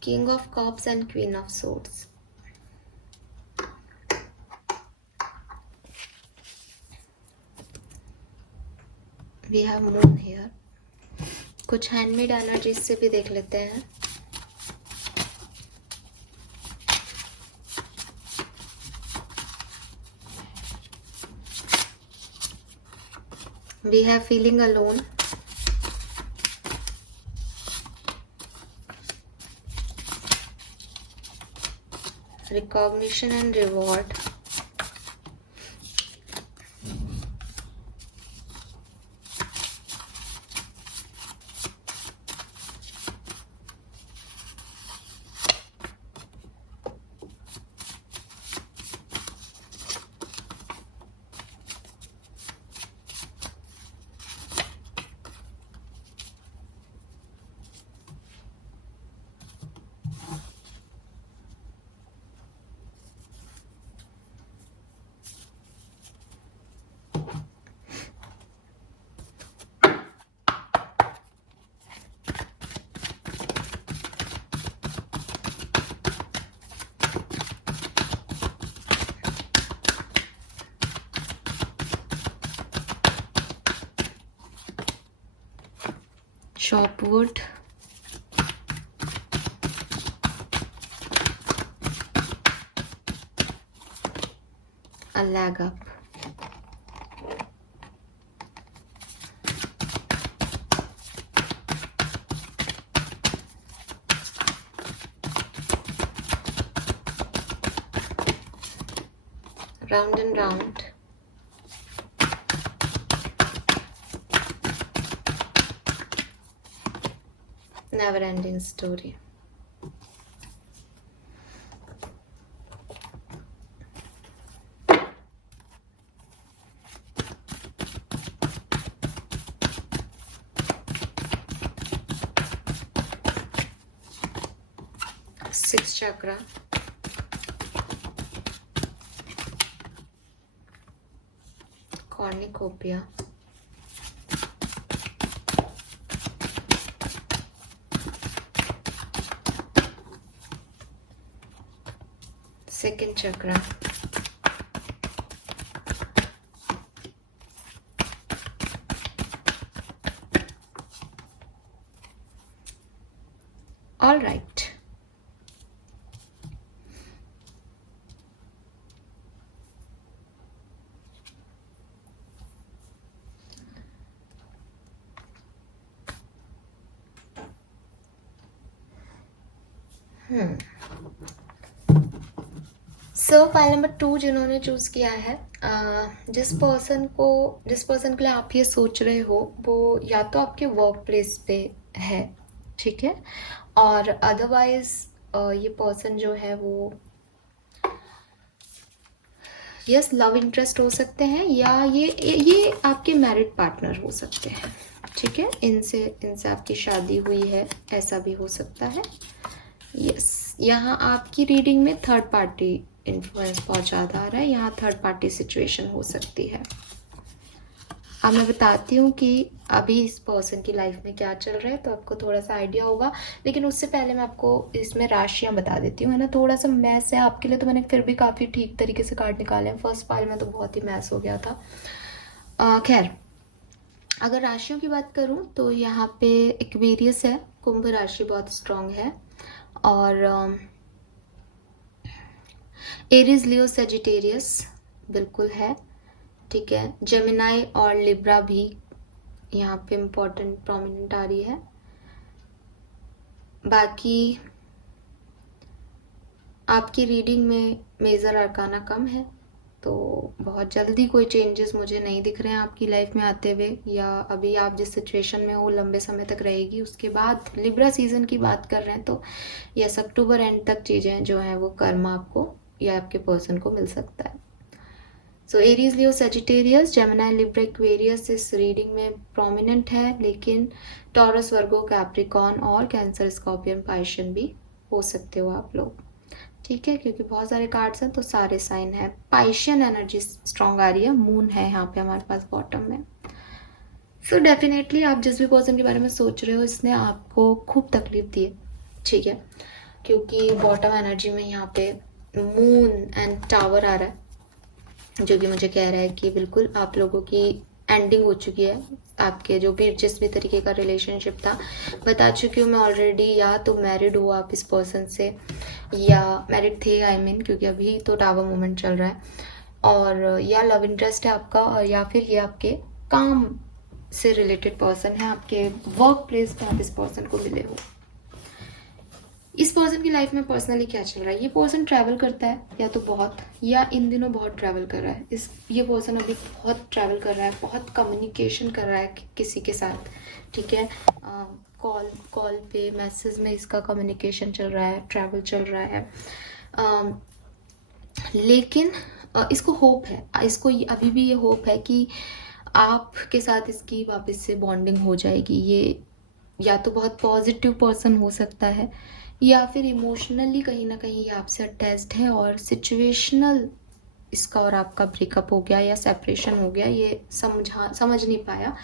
King of Cups and Queen of Swords. We have Moon here. कुछ handmade energies से भी देख लेते हैं. We have feeling alone. Recognition and reward. Shopwood, a leg up. Round and round. Never ending story. Sixth chakra. Cornucopia. Second chakra. All right. So file number 2 जिन्होंने choose किया है, जिस पर्सन के लिए आप ये सोच रहे हो वो या तो आपके वर्क प्लेस पे है, ठीक है, और अदरवाइज ये पर्सन जो है वो यस लव इंटरेस्ट हो सकते हैं, या ये आपके मैरिड पार्टनर हो सकते हैं, ठीक है, इनसे आपकी शादी हुई है, ऐसा भी हो सकता है. यस, यहाँ आपकी रीडिंग में थर्ड पार्टी इन्फ्लुएंस बहुत ज़्यादा आ रहा है, यहाँ थर्ड पार्टी सिचुएशन हो सकती है. अब मैं बताती हूँ कि अभी इस पर्सन की लाइफ में क्या चल रहा है, तो आपको थोड़ा सा आइडिया होगा. लेकिन उससे पहले मैं आपको इसमें राशियाँ बता देती हूँ, है ना. थोड़ा सा मैस है आपके लिए, तो मैंने फिर भी काफ़ी ठीक तरीके से कार्ड निकाले हैं. फर्स्ट पाइल में तो बहुत ही मैस हो गया था. खैर, अगर राशियों की बात करूँ तो यहाँ पे एक्वेरियस है, कुंभ राशि बहुत स्ट्रांग है, और एरीज, लियो, सेजिटेरियस बिल्कुल है, ठीक है. जेमिनाई और लिब्रा भी यहाँ पे इम्पोर्टेंट प्रोमिनेंट आ रही है. बाकी आपकी रीडिंग में मेजर अरकाना कम है, तो बहुत जल्दी कोई चेंजेस मुझे नहीं दिख रहे हैं आपकी लाइफ में आते हुए, या अभी आप जिस सिचुएशन में हो लंबे समय तक रहेगी। उसके बाद लिब्रा सीजन की बात कर रहे हैं तो यस, अक्टूबर एंड तक चीज़ें जो हैं वो कर्म आपको या आपके पर्सन को मिल सकता है। सो एरीज, लियो, सेजिटेरियस, जेमिनी, लिब्रा, एक्वेरियस इस रीडिंग में प्रोमिनेंट है, लेकिन टॉरस, वर्गो, कैप्रिकॉर्न और कैंसर, स्कॉर्पियन, पाइशन भी हो सकते हो आप लोग। ठीक है, क्योंकि बहुत सारे कार्ड्स हैं तो सारे साइन है। पाइशियन एनर्जी स्ट्रॉन्ग आ रही है, मून है यहाँ पे हमारे पास बॉटम में। सो डेफिनेटली आप जिस भी पर्सन के बारे में सोच रहे हो इसने आपको खूब तकलीफ दी है, ठीक है, क्योंकि बॉटम एनर्जी में यहाँ पे मून एंड टावर आ रहा है, जो कि मुझे कह रहा है कि बिल्कुल आप लोगों की एंडिंग हो चुकी है। आपके जो भी जिस भी तरीके का रिलेशनशिप था, बता चुकी हूँ मैं ऑलरेडी, या तो मैरिड हो आप इस पर्सन से, या मैरिड थे आई मीन, क्योंकि अभी तो टावर मोमेंट चल रहा है, और या लव इंटरेस्ट है आपका, और या फिर ये आपके काम से रिलेटेड पर्सन है, आपके वर्क प्लेस पे आप इस पर्सन को मिले हो। इस पर्सन की लाइफ में पर्सनली क्या चल रहा है, ये पर्सन ट्रैवल करता है या तो बहुत, या इन दिनों बहुत ट्रैवल कर रहा है। ये पर्सन अभी बहुत ट्रैवल कर रहा है, बहुत कम्युनिकेशन कर रहा है किसी के साथ, ठीक है, कॉल पे, मैसेज में इसका कम्युनिकेशन चल रहा है, ट्रैवल चल रहा है। लेकिन इसको होप है, इसको अभी भी ये होप है कि आपके साथ इसकी वापस से बॉन्डिंग हो जाएगी। ये या तो बहुत पॉजिटिव पर्सन हो सकता है, या फिर इमोशनली कहीं ना कहीं ये आपसे अटैच्ड है, और सिचुएशनल इसका और आपका ब्रेकअप हो गया या सेपरेशन हो गया, ये समझ नहीं पाया।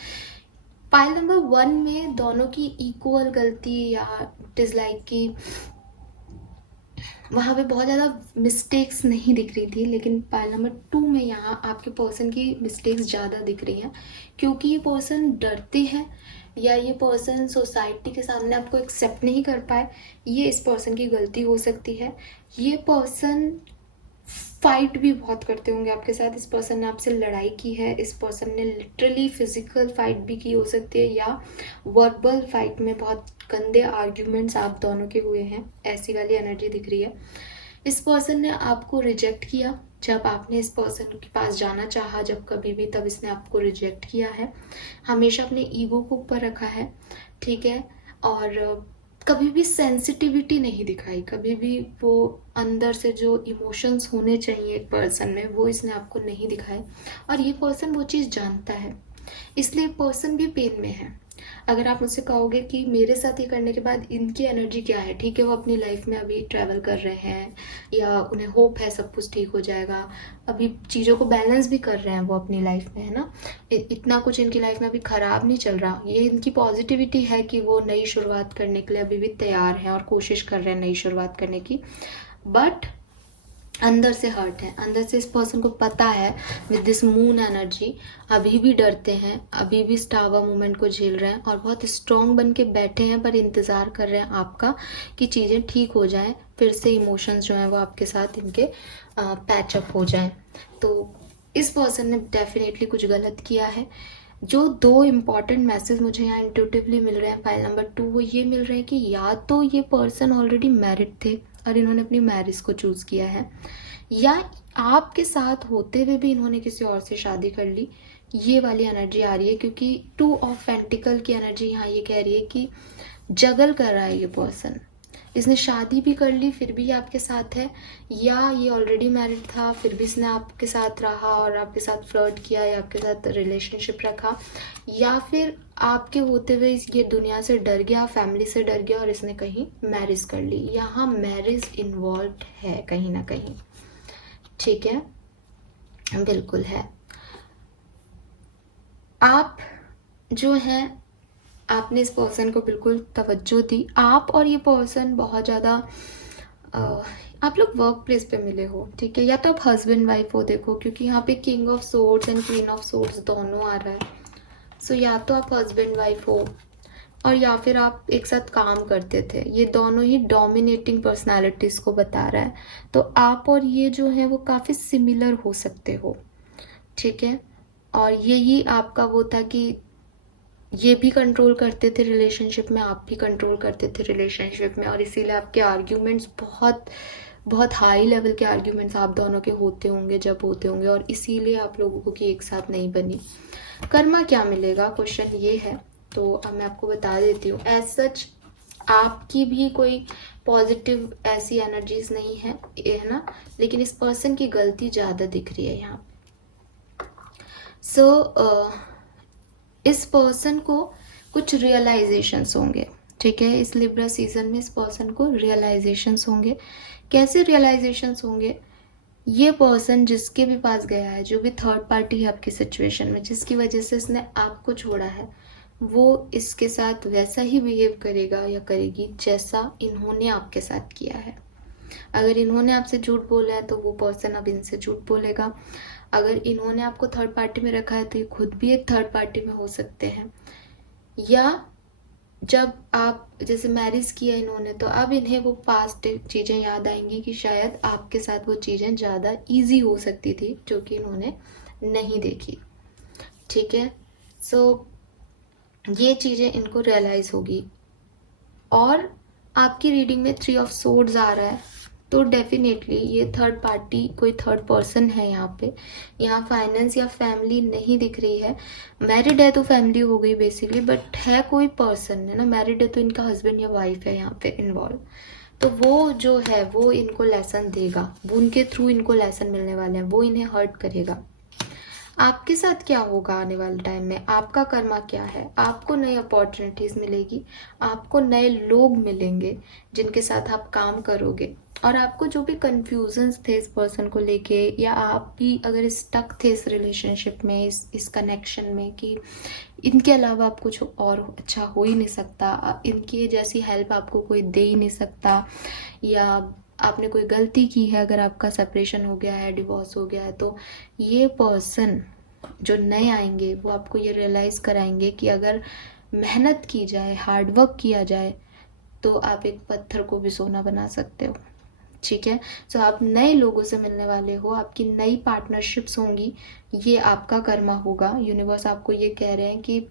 पाइल नंबर 1 में दोनों की इक्वल गलती या डिसलाइक की, वहाँ पे बहुत ज़्यादा मिस्टेक्स नहीं दिख रही थी, लेकिन पाइल नंबर 2 में यहाँ आपके पर्सन की मिस्टेक्स ज़्यादा दिख रही हैं, क्योंकि ये पर्सन डरते हैं, या ये पर्सन सोसाइटी के सामने आपको एक्सेप्ट नहीं कर पाए। ये इस पर्सन की गलती हो सकती है। ये पर्सन फाइट भी बहुत करते होंगे आपके साथ, इस पर्सन ने आपसे लड़ाई की है, इस पर्सन ने लिटरली फिजिकल फाइट भी की हो सकती है, या वर्बल फाइट में बहुत गंदे आर्ग्यूमेंट्स आप दोनों के हुए हैं, ऐसी वाली एनर्जी दिख रही है। इस पर्सन ने आपको रिजेक्ट किया जब आपने इस पर्सन के पास जाना चाहा, जब कभी भी, तब इसने आपको रिजेक्ट किया है। हमेशा अपने ईगो को ऊपर रखा है, ठीक है, और कभी भी सेंसिटिविटी नहीं दिखाई, कभी भी वो अंदर से जो इमोशंस होने चाहिए एक पर्सन में, वो इसने आपको नहीं दिखाए, और ये पर्सन वो चीज़ जानता है, इसलिए पर्सन भी पेन में है। अगर आप मुझसे कहोगे कि मेरे साथ ये करने के बाद इनकी एनर्जी क्या है, ठीक है, वो अपनी लाइफ में अभी ट्रैवल कर रहे हैं, या उन्हें होप है सब कुछ ठीक हो जाएगा, अभी चीज़ों को बैलेंस भी कर रहे हैं वो अपनी लाइफ में, है ना, इतना कुछ इनकी लाइफ में अभी ख़राब नहीं चल रहा। ये इनकी पॉजिटिविटी है कि वो नई शुरुआत करने के लिए अभी भी तैयार हैं और कोशिश कर रहे हैं नई शुरुआत करने की, बट अंदर से हर्ट है, अंदर से इस पर्सन को पता है विद दिस मून एनर्जी, अभी भी डरते हैं, अभी भी स्टावर मूवमेंट को झेल रहे हैं, और बहुत स्ट्रॉन्ग बन के बैठे हैं, पर इंतज़ार कर रहे हैं आपका कि चीज़ें ठीक हो जाएं, फिर से इमोशंस जो हैं वो आपके साथ इनके पैचअप हो जाएं। तो इस पर्सन ने डेफिनेटली कुछ गलत किया है। जो 2 इम्पॉर्टेंट मैसेज मुझे यहाँ इंट्यूटिवली मिल रहे हैं फाइल नंबर 2, वो ये मिल रहे हैं कि या तो ये पर्सन ऑलरेडी मैरिड थे और इन्होंने अपनी मैरिज को चूज़ किया है, या आपके साथ होते हुए भी इन्होंने किसी और से शादी कर ली। ये वाली एनर्जी आ रही है, क्योंकि 2 ऑफ पेंटिकल की एनर्जी यहाँ ये कह रही है कि जगल कर रहा है ये पर्सन, इसने शादी भी कर ली फिर भी ये आपके साथ है, या ये ऑलरेडी मैरिड था फिर भी इसने आपके साथ रहा और आपके साथ फ्लर्ट किया या आपके साथ रिलेशनशिप रखा, या फिर आपके होते हुए ये दुनिया से डर गया, फैमिली से डर गया, और इसने कहीं मैरिज कर ली। यहाँ मैरिज इन्वॉल्व है कहीं ना कहीं, ठीक है, बिल्कुल है। आप जो हैं, आपने इस पर्सन को बिल्कुल तवज्जो दी, आप और ये पर्सन बहुत ज़्यादा, आप लोग वर्क प्लेस पे मिले हो, ठीक है, या तो आप हस्बैंड वाइफ हो, देखो, क्योंकि यहाँ पे king of swords and queen of swords दोनों आ रहा है। सो या तो आप हस्बैंड वाइफ हो, और या फिर आप एक साथ काम करते थे। ये दोनों ही डोमिनेटिंग पर्सनालिटीज़ को बता रहा है, तो आप और ये जो है वो काफ़ी सिमिलर हो सकते हो, ठीक है, और यही आपका वो था कि ये भी कंट्रोल करते थे रिलेशनशिप में, आप भी कंट्रोल करते थे रिलेशनशिप में, और इसीलिए आपके आर्ग्यूमेंट्स बहुत बहुत हाई लेवल के आर्ग्यूमेंट्स आप दोनों के होते होंगे जब होते होंगे, और इसीलिए आप लोगों की एक साथ नहीं बनी। कर्मा क्या मिलेगा, क्वेश्चन ये है। तो अब मैं आपको बता देती हूँ। एज सच आपकी भी कोई पॉजिटिव ऐसी एनर्जीज नहीं है, है ना, लेकिन इस पर्सन की गलती ज़्यादा दिख रही है यहाँ। सो इस पर्सन को कुछ रियलाइजेशंस होंगे, ठीक है। इस लिब्रा सीजन में इस पर्सन को रियलाइजेशंस होंगे। कैसे रियलाइजेशंस होंगे, ये पर्सन जिसके भी पास गया है, जो भी थर्ड पार्टी है आपकी सिचुएशन में, जिसकी वजह से इसने आपको छोड़ा है, वो इसके साथ वैसा ही बिहेव करेगा या करेगी जैसा इन्होंने आपके साथ किया है। अगर इन्होंने आपसे झूठ बोला है तो वो पर्सन अब इनसे झूठ बोलेगा। अगर इन्होंने आपको थर्ड पार्टी में रखा है तो ये खुद भी एक थर्ड पार्टी में हो सकते हैं। या जब आप जैसे मैरिज किया इन्होंने, तो अब इन्हें वो पास्ट चीज़ें याद आएंगी कि शायद आपके साथ वो चीज़ें ज़्यादा इजी हो सकती थी जो कि इन्होंने नहीं देखी, ठीक है। सो ये चीज़ें इनको रियलाइज़ होगी। और आपकी रीडिंग में 3 ऑफ सोर्ड्स आ रहा है, तो डेफिनेटली ये थर्ड पार्टी, कोई थर्ड पर्सन है यहाँ पे। यहाँ फाइनेंस या फैमिली नहीं दिख रही है। मैरिड है तो फैमिली हो गई बेसिकली, बट है कोई पर्सन, है ना। मैरिड है तो इनका हस्बैंड या वाइफ है यहाँ पे इन्वॉल्व। तो वो जो है वो इनको लेसन देगा, वो उनके थ्रू इनको लेसन मिलने वाले हैं, वो इन्हें हर्ट करेगा। आपके साथ क्या होगा आने वाले टाइम में, आपका कर्मा क्या है। आपको नई अपॉर्चुनिटीज़ मिलेगी, आपको नए लोग मिलेंगे जिनके साथ आप काम करोगे। और आपको जो भी कन्फ्यूजन्स थे इस पर्सन को लेके, या आप भी अगर स्टक थे इस रिलेशनशिप में, इस कनेक्शन में, कि इनके अलावा आप कुछ और अच्छा हो ही नहीं सकता, इनकी जैसी हेल्प आपको कोई दे ही नहीं सकता, या आपने कोई गलती की है, अगर आपका सेपरेशन हो गया है, डिवोर्स हो गया है, तो ये पर्सन जो नए आएंगे वो आपको ये रियलाइज़ कराएंगे कि अगर मेहनत की जाए, हार्ड वर्क किया जाए, तो आप एक पत्थर को भी सोना बना सकते हो, ठीक है। सो आप नए लोगों से मिलने वाले हो, आपकी नई पार्टनरशिप्स होंगी, ये आपका कर्मा होगा। यूनिवर्स आपको ये कह रहे हैं कि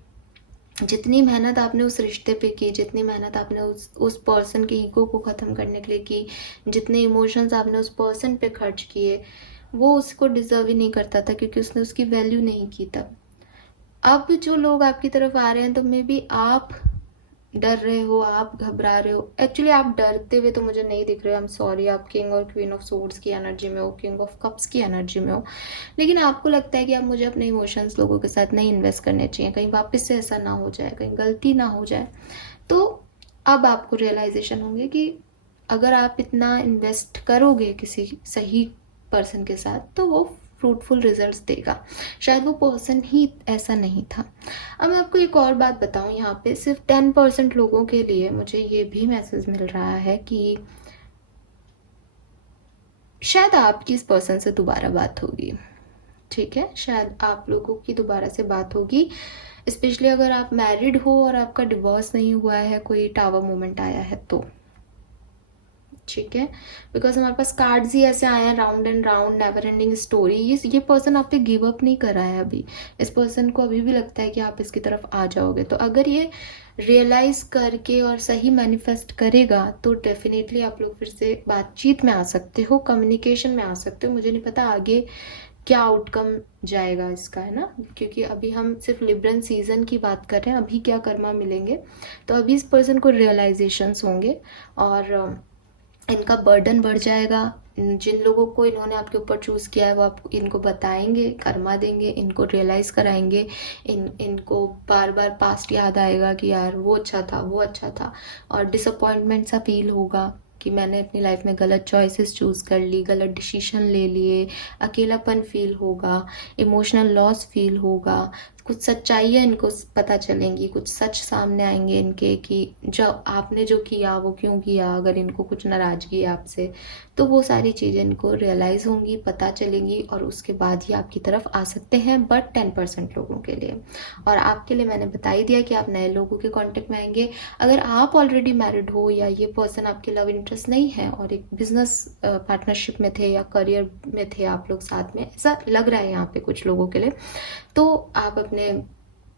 जितनी मेहनत आपने उस रिश्ते पे की, जितनी मेहनत आपने उस पर्सन के ईगो को ख़त्म करने के लिए की, जितने इमोशंस आपने उस पर्सन पे खर्च किए, वो उसको डिज़र्व ही नहीं करता था, क्योंकि उसने उसकी वैल्यू नहीं की तब। अब जो लोग आपकी तरफ आ रहे हैं, तो मे बी आप डर रहे हो, आप घबरा रहे हो। एक्चुअली आप डरते हुए तो मुझे नहीं दिख रहे हो, आई एम सॉरी। आप किंग और क्वीन ऑफ सोर्ड्स की एनर्जी में हो, किंग ऑफ कप्स की एनर्जी में हो, लेकिन आपको लगता है कि अब मुझे अपने इमोशंस लोगों के साथ नहीं इन्वेस्ट करने चाहिए, कहीं वापस से ऐसा ना हो जाए, कहीं गलती ना हो जाए। तो अब आपको रियलाइजेशन होंगे कि अगर आप इतना इन्वेस्ट करोगे किसी सही पर्सन के साथ, तो वो फ्रूटफुल रिजल्ट्स देगा। शायद वो पर्सन ही ऐसा नहीं था। अब मैं आपको एक और बात बताऊं, यहाँ पे सिर्फ 10% लोगों के लिए मुझे ये भी मैसेज मिल रहा है कि शायद आपकी इस पर्सन से दोबारा बात होगी, ठीक है। शायद आप लोगों की दोबारा से बात होगी, स्पेशली अगर आप मैरिड हो और आपका डिवोर्स नहीं हुआ है, कोई टावर मोमेंट आया है तो, ठीक है। बिकॉज हमारे पास कार्ड्स ही ऐसे आए हैं, round and round, never ending story. ये पर्सन आप पे गिव अप नहीं कर रहा है अभी। इस पर्सन को अभी भी लगता है कि आप इसकी तरफ आ जाओगे। तो अगर ये रियलाइज करके और सही मैनिफेस्ट करेगा, तो डेफिनेटली आप लोग फिर से बातचीत में आ सकते हो, कम्युनिकेशन में आ सकते हो। मुझे नहीं पता आगे क्या आउटकम जाएगा इसका, है ना, क्योंकि अभी हम सिर्फ लिब्रन सीजन की बात कर रहे हैं, अभी क्या कर्मा मिलेंगे। तो अभी इस पर्सन को रियलाइजेशंस होंगे और इनका बर्डन बढ़ जाएगा। जिन लोगों को इन्होंने आपके ऊपर चूज़ किया है, वो आपको इनको बताएंगे, कर्मा देंगे, इनको रियलाइज़ कराएंगे। इनको बार बार पास्ट याद आएगा कि यार वो अच्छा था, वो अच्छा था, और डिसअपॉइंटमेंट सा फील होगा कि मैंने अपनी लाइफ में गलत चॉइसेस चूज़ कर ली, गलत डिसीजन ले लिए। अकेलापन फील होगा, इमोशनल लॉस फील होगा। कुछ सच्चाइयाँ इनको पता चलेंगी, कुछ सच सामने आएंगे इनके कि जो आपने जो किया वो क्यों किया। अगर इनको कुछ नाराज़गी है आपसे, तो वो सारी चीज़ें इनको रियलाइज़ होंगी, पता चलेंगी, और उसके बाद ही आपकी तरफ आ सकते हैं। बट 10% लोगों के लिए, और आपके लिए मैंने बता ही दिया कि आप नए लोगों के कांटेक्ट में आएंगे। अगर आप ऑलरेडी मैरिड हो, या ये पर्सन आपके लव इंटरेस्ट नहीं है और एक बिजनेस पार्टनरशिप में थे या करियर में थे आप लोग साथ में, ऐसा लग रहा है यहाँ पे कुछ लोगों के लिए, तो आप अपने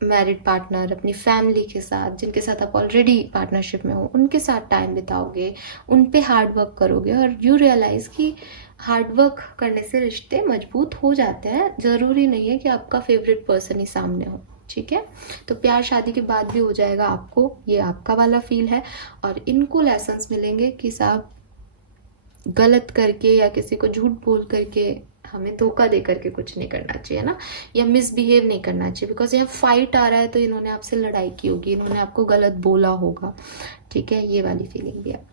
मैरिड पार्टनर, अपनी फैमिली के साथ, जिनके साथ आप ऑलरेडी पार्टनरशिप में हो, उनके साथ टाइम बिताओगे, उन पे हार्ड वर्क करोगे और यू रियलाइज़ कि हार्ड वर्क करने से रिश्ते मजबूत हो जाते हैं। ज़रूरी नहीं है कि आपका फेवरेट पर्सन ही सामने हो, ठीक है। तो प्यार शादी के बाद भी हो जाएगा आपको, ये आपका वाला फील है। और इनको लेसन्स मिलेंगे कि साहब गलत करके या किसी को झूठ बोल करके, हमें धोखा दे करके कुछ नहीं करना चाहिए ना, या मिसबिहेव नहीं करना चाहिए। बिकॉज यहाँ फाइट आ रहा है तो इन्होंने आपसे लड़ाई की होगी, इन्होंने आपको गलत बोला होगा, ठीक है। ये वाली फीलिंग भी है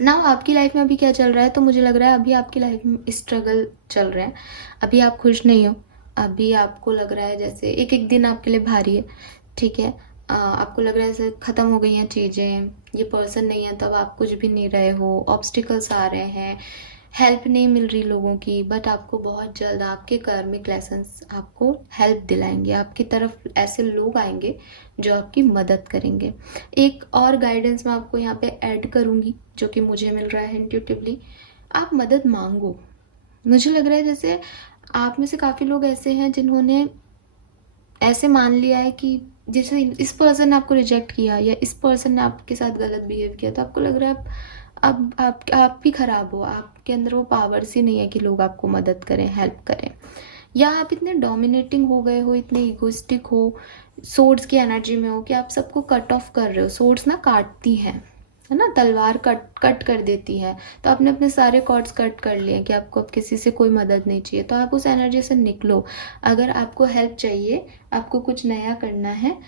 ना। आपकी लाइफ में अभी क्या चल रहा है, तो मुझे लग रहा है अभी आपकी लाइफ में स्ट्रगल चल रहे हैं। अभी आप खुश नहीं हो, अभी आपको लग रहा है जैसे एक एक दिन आपके लिए भारी है, ठीक है। आपको लग रहा है जैसे ख़त्म हो गई हैं चीज़ें, ये पर्सन नहीं है, तब आप कुछ भी नहीं रहे हो, ऑब्स्टिकल्स आ रहे हैं, हेल्प नहीं मिल रही लोगों की। बट आपको बहुत जल्द आपके कार्मिक लेसन्स आपको हेल्प दिलाएंगे, आपकी तरफ ऐसे लोग आएंगे जो आपकी मदद करेंगे। एक और गाइडेंस मैं आपको यहाँ पे ऐड करूँगी जो कि मुझे मिल रहा है इंट्यूटिवली, आप मदद मांगो। मुझे लग रहा है जैसे आप में से काफ़ी लोग ऐसे हैं जिन्होंने ऐसे मान लिया है कि जैसे इस पर्सन ने आपको रिजेक्ट किया या इस पर्सन ने आपके साथ गलत बिहेव किया, तो आपको लग रहा है अब आप भी खराब हो, आपके अंदर वो पावर्स ही नहीं है कि लोग आपको मदद करें, हेल्प करें। या आप इतने डोमिनेटिंग हो गए हो, इतने इगोइस्टिक हो, सोर्ड्स की एनर्जी में हो कि आप सबको कट ऑफ कर रहे हो। सोर्ड्स ना काटती हैं, है ना, तलवार कट कट कर देती है। तो आपने अपने सारे कॉर्ड्स कट कर लिए कि आपको अब किसी से कोई मदद नहीं चाहिए, तो आप उस एनर्जी से निकलो। अगर आपको हेल्प चाहिए, आपको कुछ नया करना है,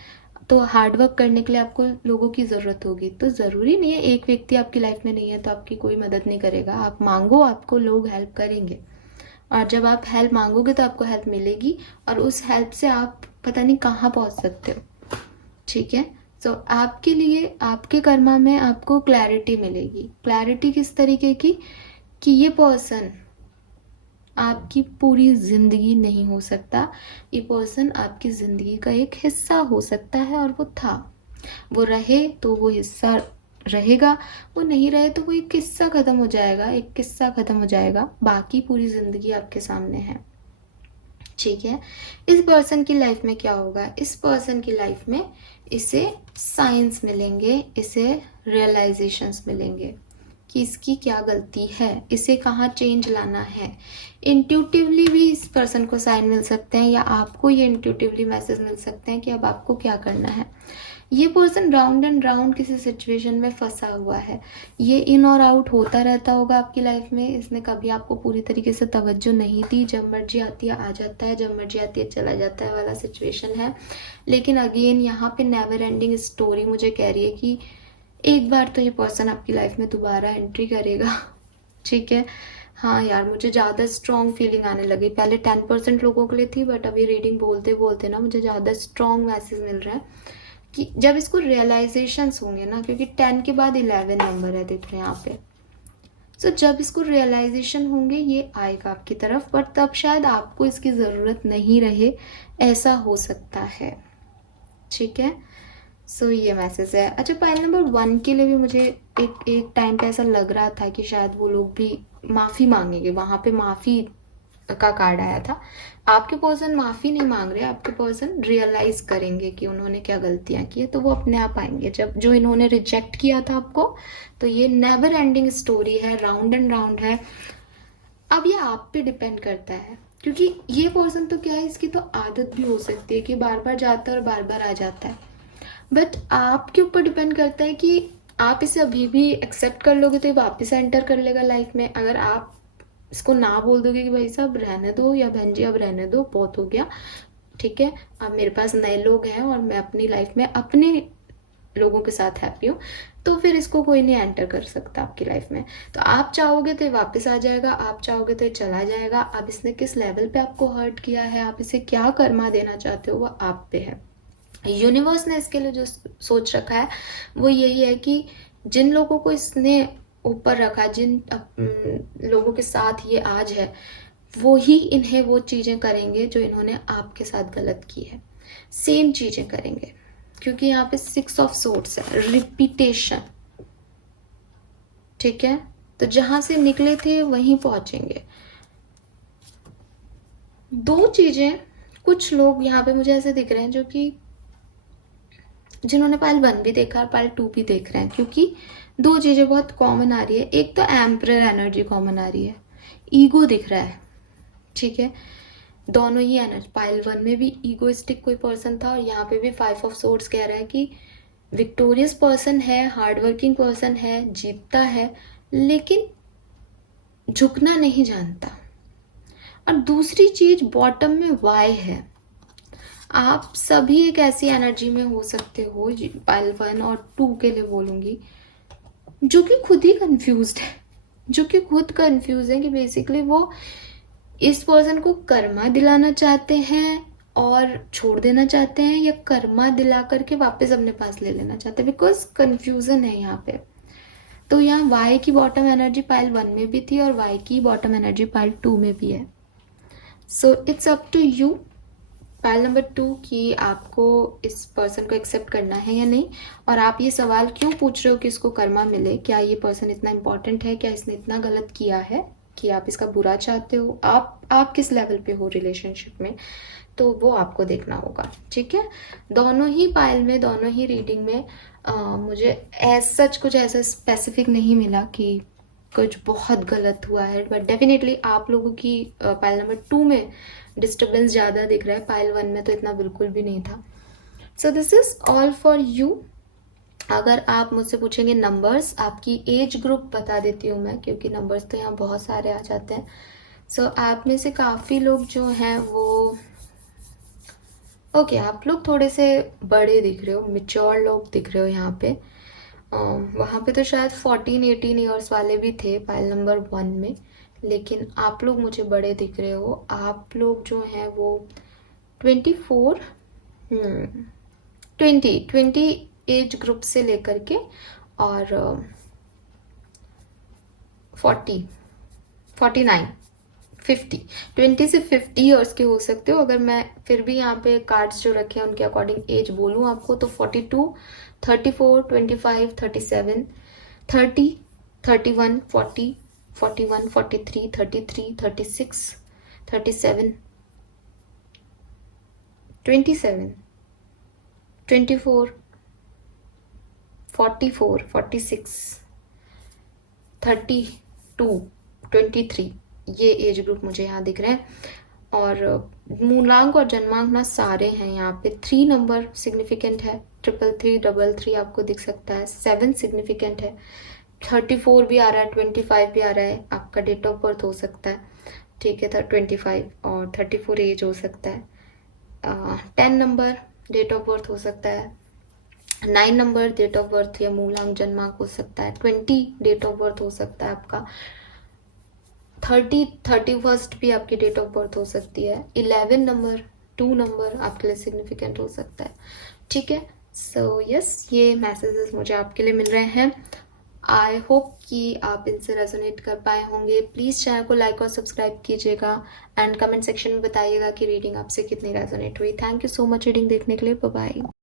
तो हार्ड वर्क करने के लिए आपको लोगों की ज़रूरत होगी। तो ज़रूरी नहीं है एक व्यक्ति आपकी लाइफ में नहीं है तो आपकी कोई मदद नहीं करेगा। आप मांगो, आपको लोग हेल्प करेंगे। और जब आप हेल्प मांगोगे तो आपको हेल्प मिलेगी, और उस हेल्प से आप पता नहीं कहाँ पहुँच सकते हो, ठीक है। सो आपके लिए आपके कर्मा में आपको क्लैरिटी मिलेगी। क्लैरिटी किस तरीके की, कि ये पर्सन आपकी पूरी ज़िंदगी नहीं हो सकता, ये पर्सन आपकी ज़िंदगी का एक हिस्सा हो सकता है, और वो था, वो रहे तो वो हिस्सा रहेगा, वो नहीं रहे तो वो एक किस्सा ख़त्म हो जाएगा, एक किस्सा ख़त्म हो जाएगा, बाकी पूरी ज़िंदगी आपके सामने है, ठीक है। इस पर्सन की लाइफ में क्या होगा, इस पर्सन की लाइफ में इसे साइंस मिलेंगे, इसे रियलाइजेशंस मिलेंगे कि इसकी क्या गलती है, इसे कहाँ चेंज लाना है। इंट्यूटिवली भी इस पर्सन को साइन मिल सकते हैं, या आपको ये इंट्यूटिवली मैसेज मिल सकते हैं कि अब आपको क्या करना है। ये पर्सन राउंड एंड राउंड किसी सिचुएशन में फंसा हुआ है, ये इन और आउट होता रहता होगा आपकी लाइफ में। इसने कभी आपको पूरी तरीके से तवज्जो नहीं दी, जब मर्जी आती है आ जाता है, जब मर्जी आती है चला जाता है वाला सिचुएशन है। लेकिन अगेन यहाँ पे नेवर एंडिंग स्टोरी मुझे कह रही है कि एक बार तो ये पर्सन आपकी लाइफ में दोबारा एंट्री करेगा, ठीक है। हाँ यार, मुझे ज़्यादा स्ट्रॉन्ग फीलिंग आने लगी। पहले 10% लोगों के लिए थी, बट अभी रीडिंग बोलते बोलते ना मुझे ज़्यादा स्ट्रॉन्ग मैसेज मिल रहा है कि जब इसको रियलाइजेशंस होंगे ना, क्योंकि 10 के बाद 11 नंबर है दिख रहे हैं यहाँ पे। सो जब इसको रियलाइजेशन होंगे ये आएगा आपकी तरफ, पर तब शायद आपको इसकी ज़रूरत नहीं रहे, ऐसा हो सकता है, ठीक है। सो ये मैसेज है। अच्छा, पाइल नंबर 1 के लिए भी मुझे एक टाइम पे ऐसा लग रहा था कि शायद वो लोग भी माफ़ी मांगेंगे, वहाँ पे माफ़ी का कार्ड आया था। आपके पर्सन माफ़ी नहीं मांग रहे, आपके पर्सन रियलाइज़ करेंगे कि उन्होंने क्या गलतियाँ की है, तो वो अपने आप आएंगे। जब जो इन्होंने रिजेक्ट किया था आपको, तो ये नेवर एंडिंग स्टोरी है, राउंड एंड राउंड है। अब ये आप पे डिपेंड करता है, क्योंकि ये पर्सन तो क्या है, इसकी तो आदत भी हो सकती है कि बार बार जाता है और बार बार आ जाता है। बट आपके ऊपर डिपेंड करता है कि आप इसे अभी भी एक्सेप्ट कर लोगे तो ये वापस एंटर कर लेगा लाइफ में। अगर आप इसको ना बोल दोगे कि भाई साहब रहने दो, या बहन जी अब रहने दो, बहुत हो गया, ठीक है, अब मेरे पास नए लोग हैं और मैं अपनी लाइफ में अपने लोगों के साथ हैप्पी हूँ, तो फिर इसको कोई नहीं एंटर कर सकता आपकी लाइफ में। तो आप चाहोगे तो ये वापस आ जाएगा, आप चाहोगे तो ये चला जाएगा। अब इसने किस लेवल पे आपको हर्ट किया है, आप इसे क्या कर्मा देना चाहते हो, वो आप पे है। यूनिवर्स ने इसके लिए जो सोच रखा है वो यही है कि जिन लोगों को इसने ऊपर रखा, जिन लोगों के साथ ये आज है, वो ही इन्हें वो चीज़ें करेंगे जो इन्होंने आपके साथ गलत की है, सेम चीज़ें करेंगे। क्योंकि यहाँ पे 6 ऑफ सोर्ड्स है, रिपीटेशन, ठीक है। तो जहां से निकले थे वहीं पहुंचेंगे। दो चीज़ें कुछ लोग यहाँ पे मुझे ऐसे दिख रहे हैं जो कि जिन्होंने पाइल 1 भी देखा और पाइल 2 भी देख रहे हैं, क्योंकि दो चीज़ें बहुत कॉमन आ रही है। एक तो एम्परर एनर्जी कॉमन आ रही है, ईगो दिख रहा है, ठीक है। दोनों ही एनर्जी, पाइल 1 में भी ईगोइस्टिक कोई पर्सन था और यहाँ पे भी 5 ऑफ सोर्ड्स कह रहा है कि विक्टोरियस पर्सन है, हार्डवर्किंग पर्सन है, जीतता है, लेकिन झुकना नहीं जानता। और दूसरी चीज बॉटम में वाई है। आप सभी एक ऐसी एनर्जी में हो सकते हो, पाइल 1 और 2 के लिए बोलूंगी, जो कि खुद ही कंफ्यूज्ड है, जो कि खुद कंफ्यूज है कि बेसिकली वो इस पर्सन को कर्मा दिलाना चाहते हैं और छोड़ देना चाहते हैं, या कर्मा दिला करके वापस अपने पास ले लेना चाहते हैं, बिकॉज कंफ्यूजन है यहाँ पे। तो यहाँ वाई की बॉटम एनर्जी पाइल 1 में भी थी और वाई की बॉटम एनर्जी पाइल 2 में भी है। So it's up to you, pile number 2, कि आपको इस पर्सन को एक्सेप्ट करना है या नहीं। और आप ये सवाल क्यों पूछ रहे हो कि इसको कर्मा मिले, क्या ये पर्सन इतना इंपॉर्टेंट है, क्या इसने इतना गलत किया है कि आप इसका बुरा चाहते हो, आप किस लेवल पे हो रिलेशनशिप में, तो वो आपको देखना होगा, ठीक है। दोनों ही पाइल में, दोनों ही रीडिंग में मुझे सच कुछ ऐसा स्पेसिफिक नहीं मिला कि कुछ बहुत गलत हुआ है, बट डेफिनेटली आप लोगों की पाइल नंबर 2 में डिस्टर्बेंस ज़्यादा दिख रहा है, पाइल 1 में तो इतना बिल्कुल भी नहीं था। So this is all for you. अगर आप मुझसे पूछेंगे नंबर्स, आपकी एज ग्रुप बता देती हूँ मैं, क्योंकि नंबर्स तो यहाँ बहुत सारे आ जाते हैं। सो आप में से काफ़ी लोग जो हैं वो ओके, आप लोग थोड़े से बड़े दिख रहे हो, मेच्योर लोग दिख रहे हो यहाँ पे। वहाँ पे तो शायद 14-18 ईयर्स वाले भी थे पाइल नंबर 1 में, लेकिन आप लोग मुझे बड़े दिख रहे हो। आप लोग जो हैं वो 24 20 एज ग्रुप से लेकर के और 40 49 50 20 से 50 ईयर्स के हो सकते हो। अगर मैं फिर भी यहाँ पे कार्ड्स जो रखे हैं उनके अकॉर्डिंग एज बोलूँ आपको, तो 42 34 25 37 30 31 40 41 43 33 36 37 27 24 44 46 32 23, ये एज ग्रुप मुझे यहाँ दिख रहे हैं। और मूलांक और जन्मांक ना सारे हैं यहाँ पे। 3 नंबर सिग्निफिकेंट है, 333 33 आपको दिख सकता है, 7 सिग्निफिकेंट है, 34 भी आ रहा है, 25 भी आ रहा है, आपका डेट ऑफ बर्थ हो सकता है, ठीक है। 25 और 34 एज हो सकता है। 10 नंबर डेट ऑफ बर्थ हो सकता है, 9 नंबर डेट ऑफ बर्थ या मूलांक जन्मांक हो सकता है, 20 डेट ऑफ बर्थ हो सकता है आपका, 31 भी आपकी डेट ऑफ बर्थ हो सकती है, 11 नंबर 2 नंबर आपके लिए सिग्निफिकेंट हो सकता है, ठीक है। सो यस, ये मैसेजेस मुझे आपके लिए मिल रहे हैं। आई होप कि आप इनसे रेजोनेट कर पाए होंगे। प्लीज़ चैनल को लाइक और सब्सक्राइब कीजिएगा एंड कमेंट सेक्शन में बताइएगा कि रीडिंग आपसे कितनी रेजोनेट हुई। Thank you so much reading देखने के लिए। Bye bye.